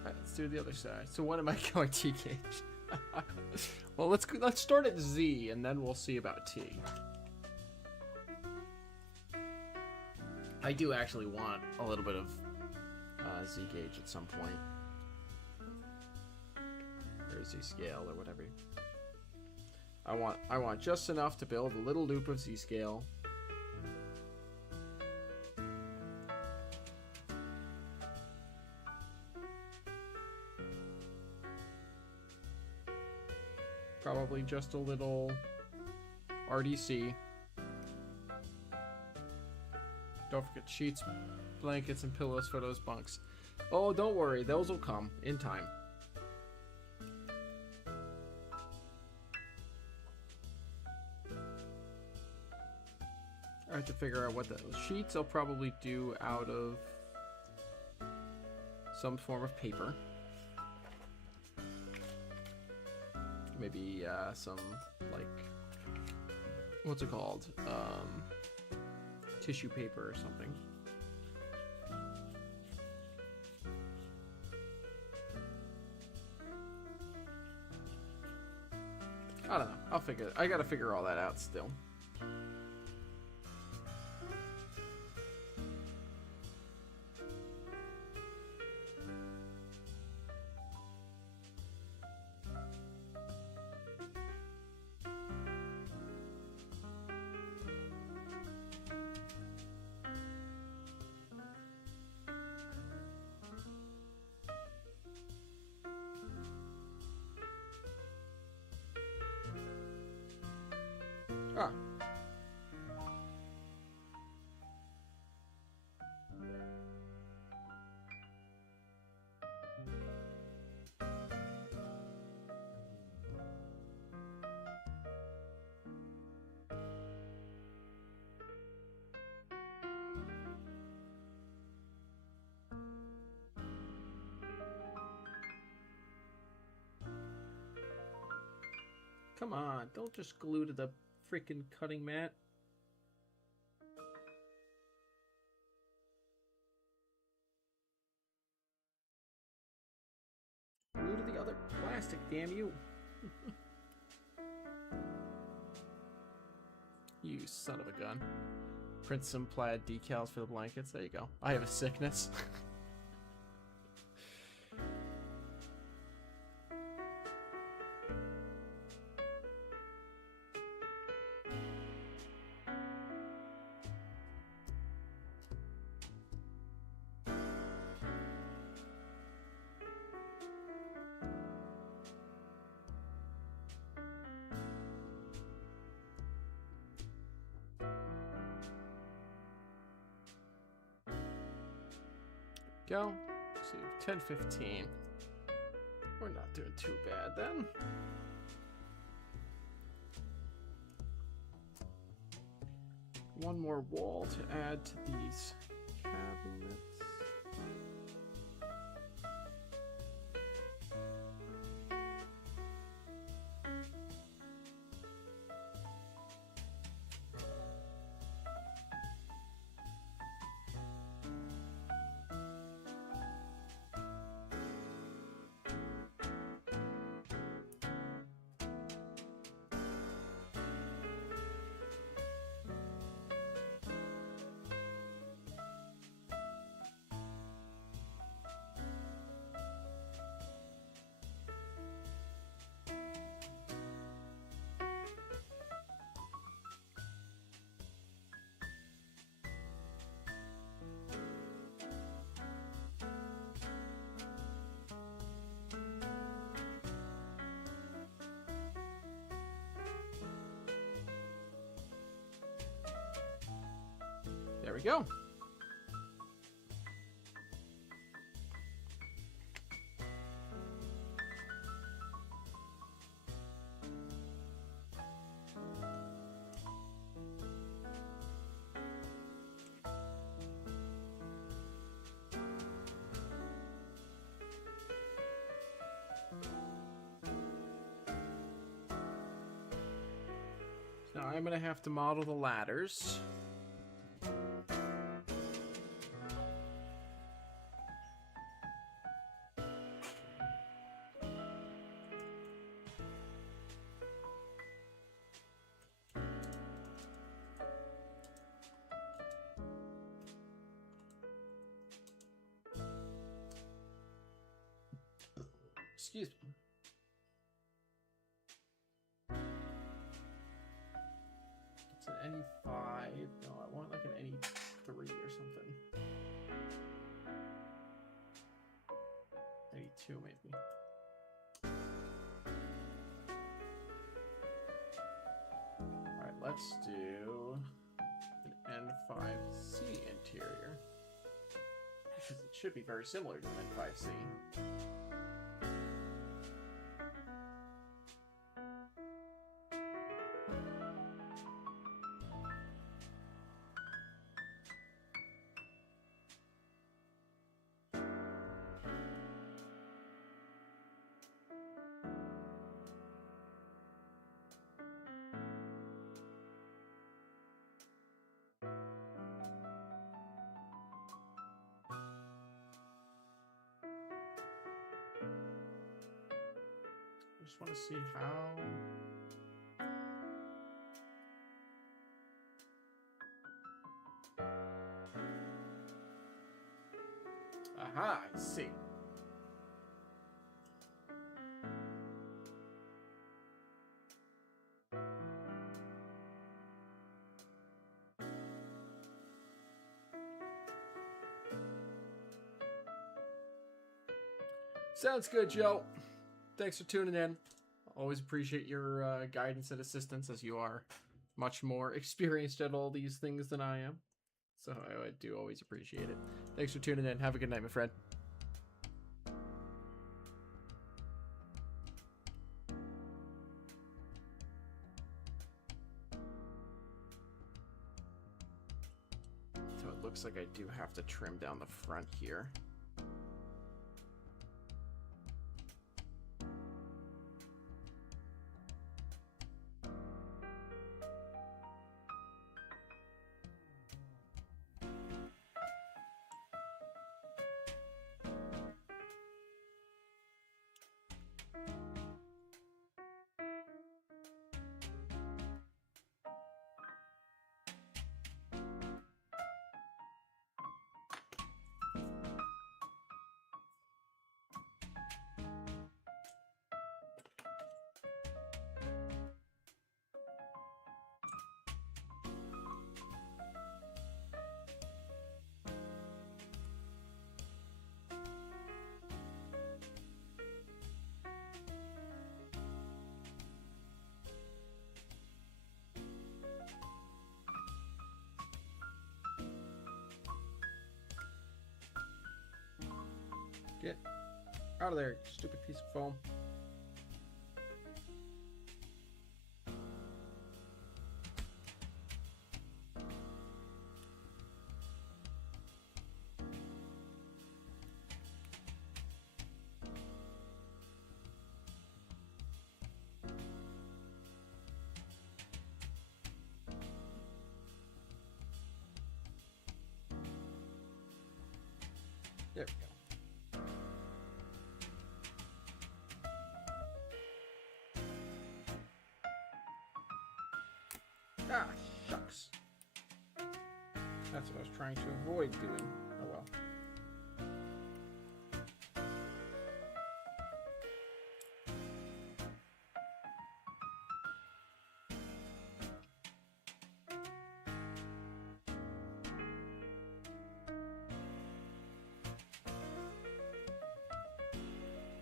Alright, let's do the other side. So what am I going T gauge? Well, let's start at Z and then we'll see about T. I do actually want a little bit of Z gauge at some point. Or Z scale or whatever. I want just enough to build a little loop of Z scale. Probably just a little RDC. Don't forget sheets, blankets, and pillows for those bunks. Oh, don't worry, those will come in time. I have to figure out what the sheets I'll probably do out of some form of paper. Maybe some, like, what's it called? Tissue paper or something. I don't know. I gotta figure all that out still. Ah. Come on, don't just glue to the freaking cutting mat. Glue to the other plastic, damn you. You son of a gun. Print some plaid decals for the blankets. There you go. I have a sickness. Go. See, 10:15. We're not doing too bad then. One more wall to add to these cabinets. There we go. I'm gonna have to model the ladders. Excuse me. It's an NE-5. No, I want like an NE-3 or something. NE-2 maybe. Alright, let's do an N5C interior. Because it should be very similar to an N5C. I just want to see how... Aha, I see. Sounds good, Joe. Thanks for tuning in. Always appreciate your guidance and assistance, as you are much more experienced at all these things than I am. So I do always appreciate it. Thanks for tuning in. Have a good night, my friend. So it looks like I do have to trim down the front here. Get out of there, stupid piece of foam. There we go. Ah, shucks. That's what I was trying to avoid doing. Oh well.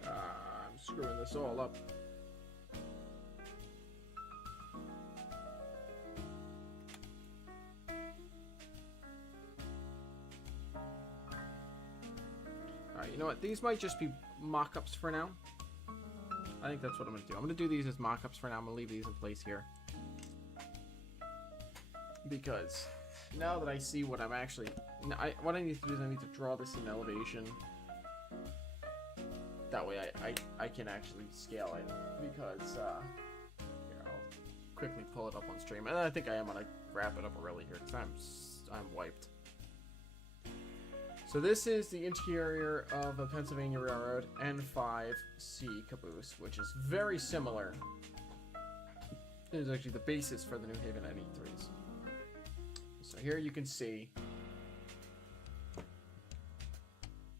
I'm screwing this all up. Alright, you know what? These might just be mock-ups for now. I think that's what I'm going to do. I'm going to do these as mock-ups for now. I'm going to leave these in place here. Because now that I see what I'm actually... what I need to do is I need to draw this in elevation. That way I can actually scale it. Because, here, I'll quickly pull it up on stream. And I think I am gonna wrap it up early here because I'm wiped. So this is the interior of a Pennsylvania Railroad N-5C Caboose, which is very similar. It is actually the basis for the new Haven NE-3s. So here you can see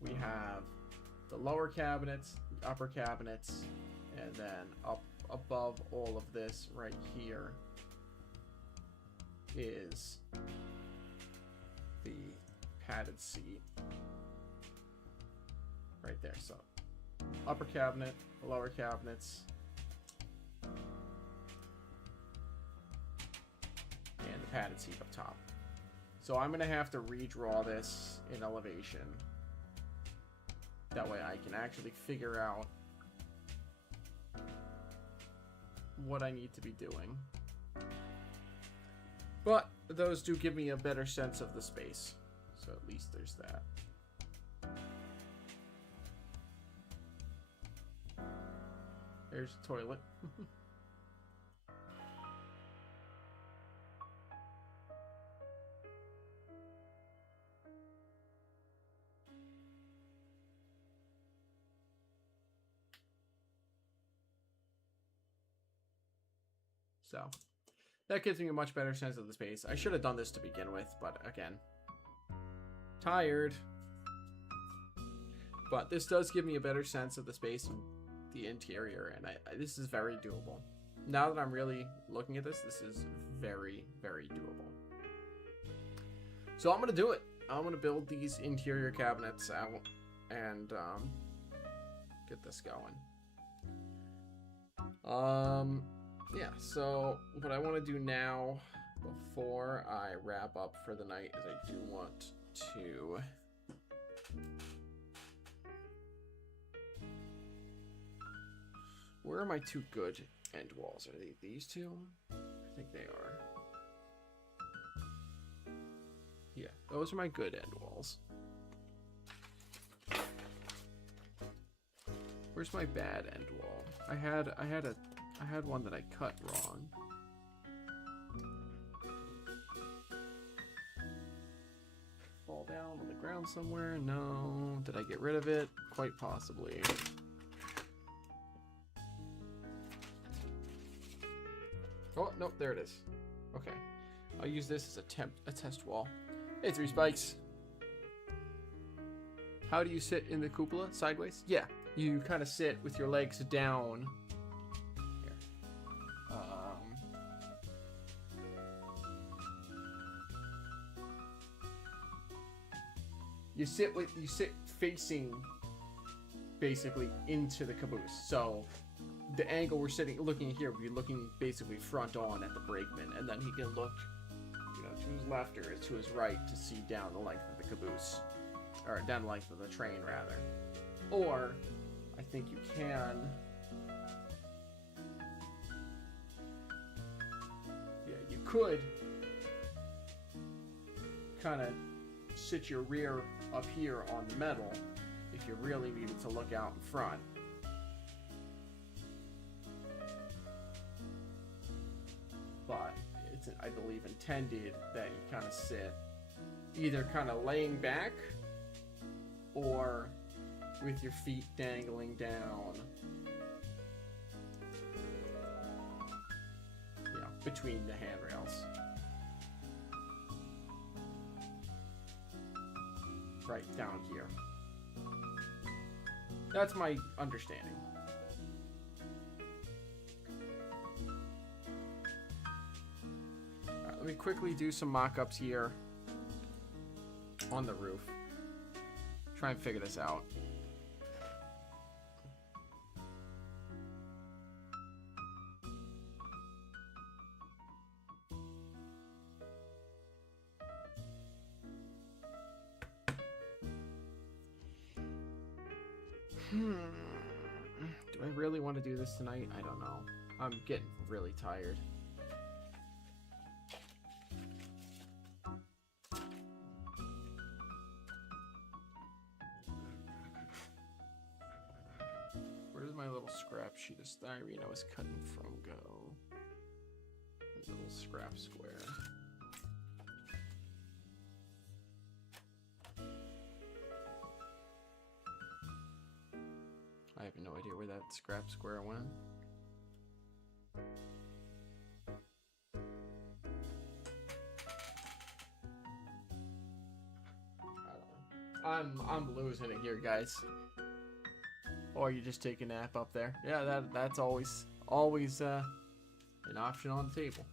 we have the lower cabinets, the upper cabinets, and then up above all of this right here is the padded seat right there. So upper cabinet, the lower cabinets, and the padded seat up top. So I'm gonna have to redraw this in elevation. That way I can actually figure out what I need to be doing. But those do give me a better sense of the space. So at least there's that. There's the toilet. So that gives me a much better sense of the space. I should have done this to begin with, but again, tired. But this does give me a better sense of the space and the interior, and this is very doable. Now that I'm really looking at this, this is very, very doable. So I'm gonna do it. I'm gonna build these interior cabinets out and get this going. Yeah, so what I want to do now before I wrap up for the night is I do want to where are my two good end walls? Are they these two? I think they are. Yeah, those are my good end walls. Where's my bad end wall? I had one that I cut wrong. Fall down on the ground somewhere? No. Did I get rid of it? Quite possibly. Oh, nope, there it is. Okay. I'll use this as a test wall. Hey, 3 Spikes. How do you sit in the cupola? Sideways? Yeah. You kind of sit with your legs down. You sit facing basically into the caboose. So the angle we're looking here, we're looking basically front on at the brakeman, and then he can look, to his left or to his right to see down the length of the caboose, or down the length of the train rather. Or I think you can. Yeah, you could kind of sit your rear up here on the metal if you really needed to look out in front. But it's, I believe, intended that you kind of sit either kind of laying back or with your feet dangling down, between the handrails. Right down here. That's my understanding. Alright, let me quickly do some mock-ups here on the roof. Try and figure this out. Do I really want to do this tonight? I don't know. I'm getting really tired. Where did my little scrap sheet of styrene I was cutting from go? little scrap square. I have no idea where that scrap square went. I don't know. I'm losing it here, guys. Or you just take a nap up there. Yeah, that's always an option on the table.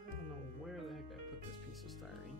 I don't know where the heck I put this piece of styrene.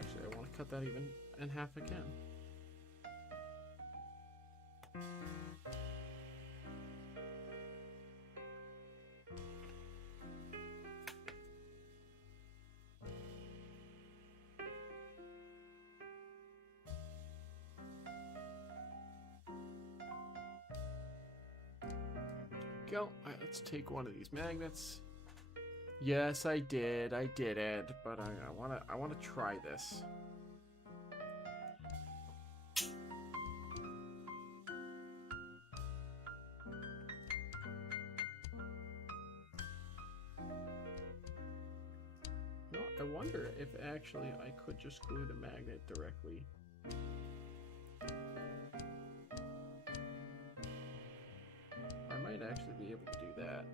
Actually, I want to cut that even in half again. Go. Alright, let's take one of these magnets. Yes, I did it, but I wanna try this. No, I wonder if actually I could just glue the magnet directly. I might actually be able to do that.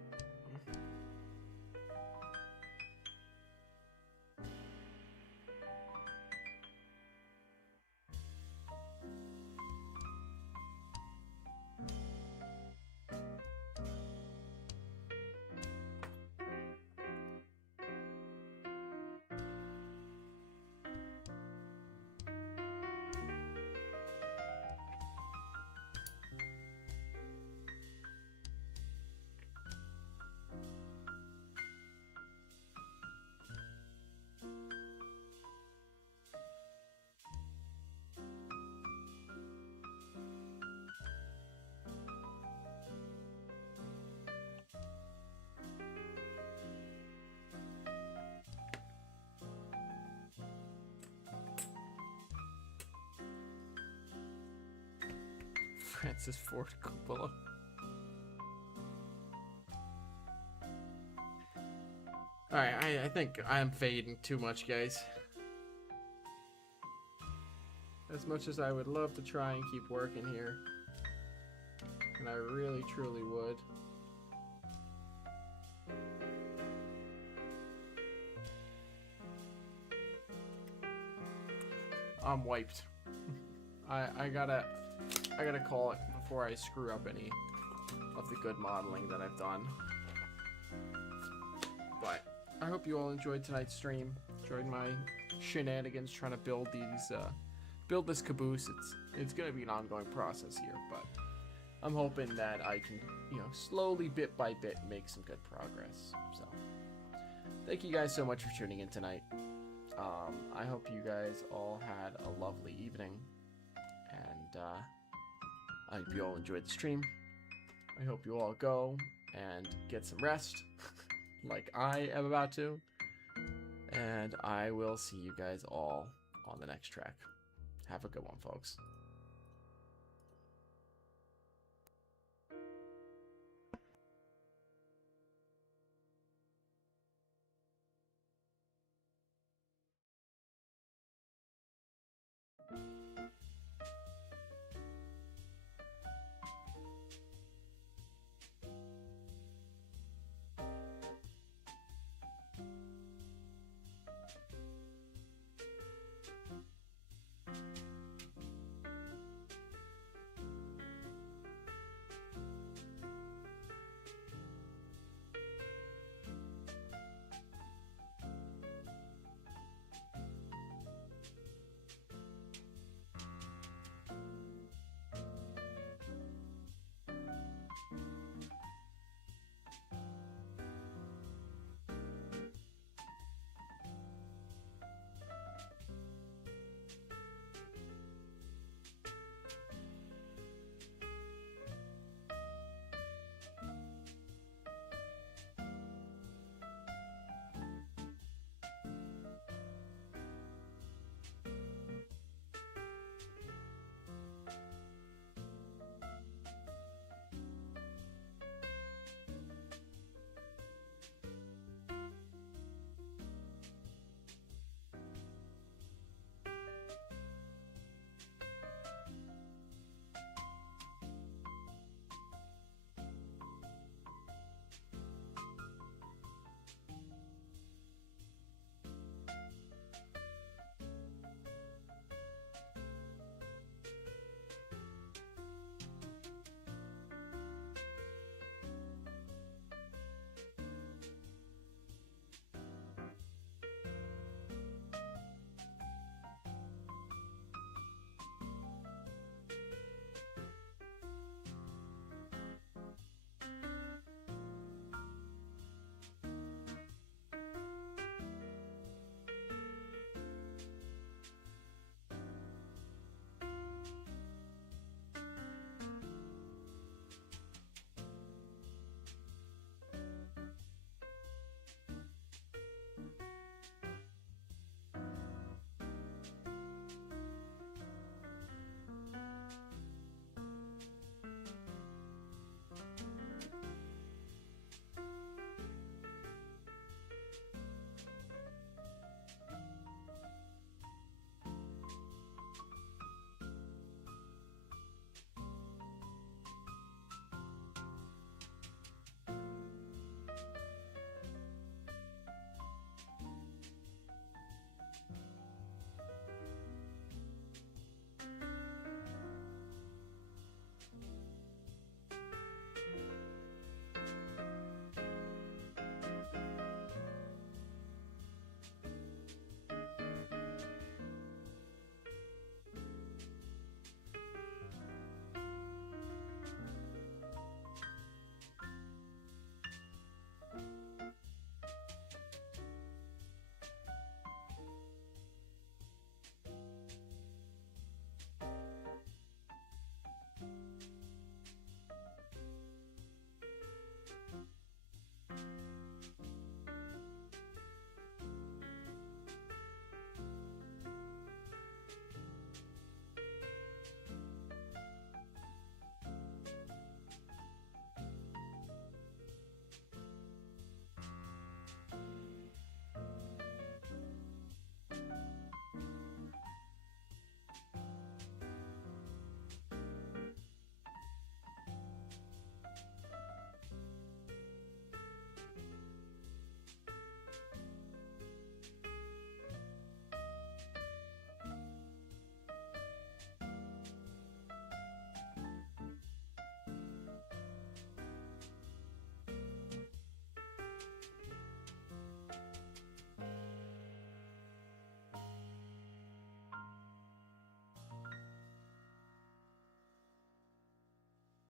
Francis Ford Coppola. Alright, I think I'm fading too much, guys. As much as I would love to try and keep working here, and I really truly would, I'm wiped. I gotta call it before I screw up any of the good modeling that I've done. But I hope you all enjoyed tonight's stream. Enjoyed my shenanigans trying to build these, build this caboose. It's gonna be an ongoing process here, but I'm hoping that I can, you know, slowly, bit by bit, make some good progress. So, thank you guys so much for tuning in tonight. I hope you guys all had a lovely evening, and I hope you all enjoyed the stream. I hope you all go and get some rest, like I am about to, and I will see you guys all on the next track. Have a good one, folks.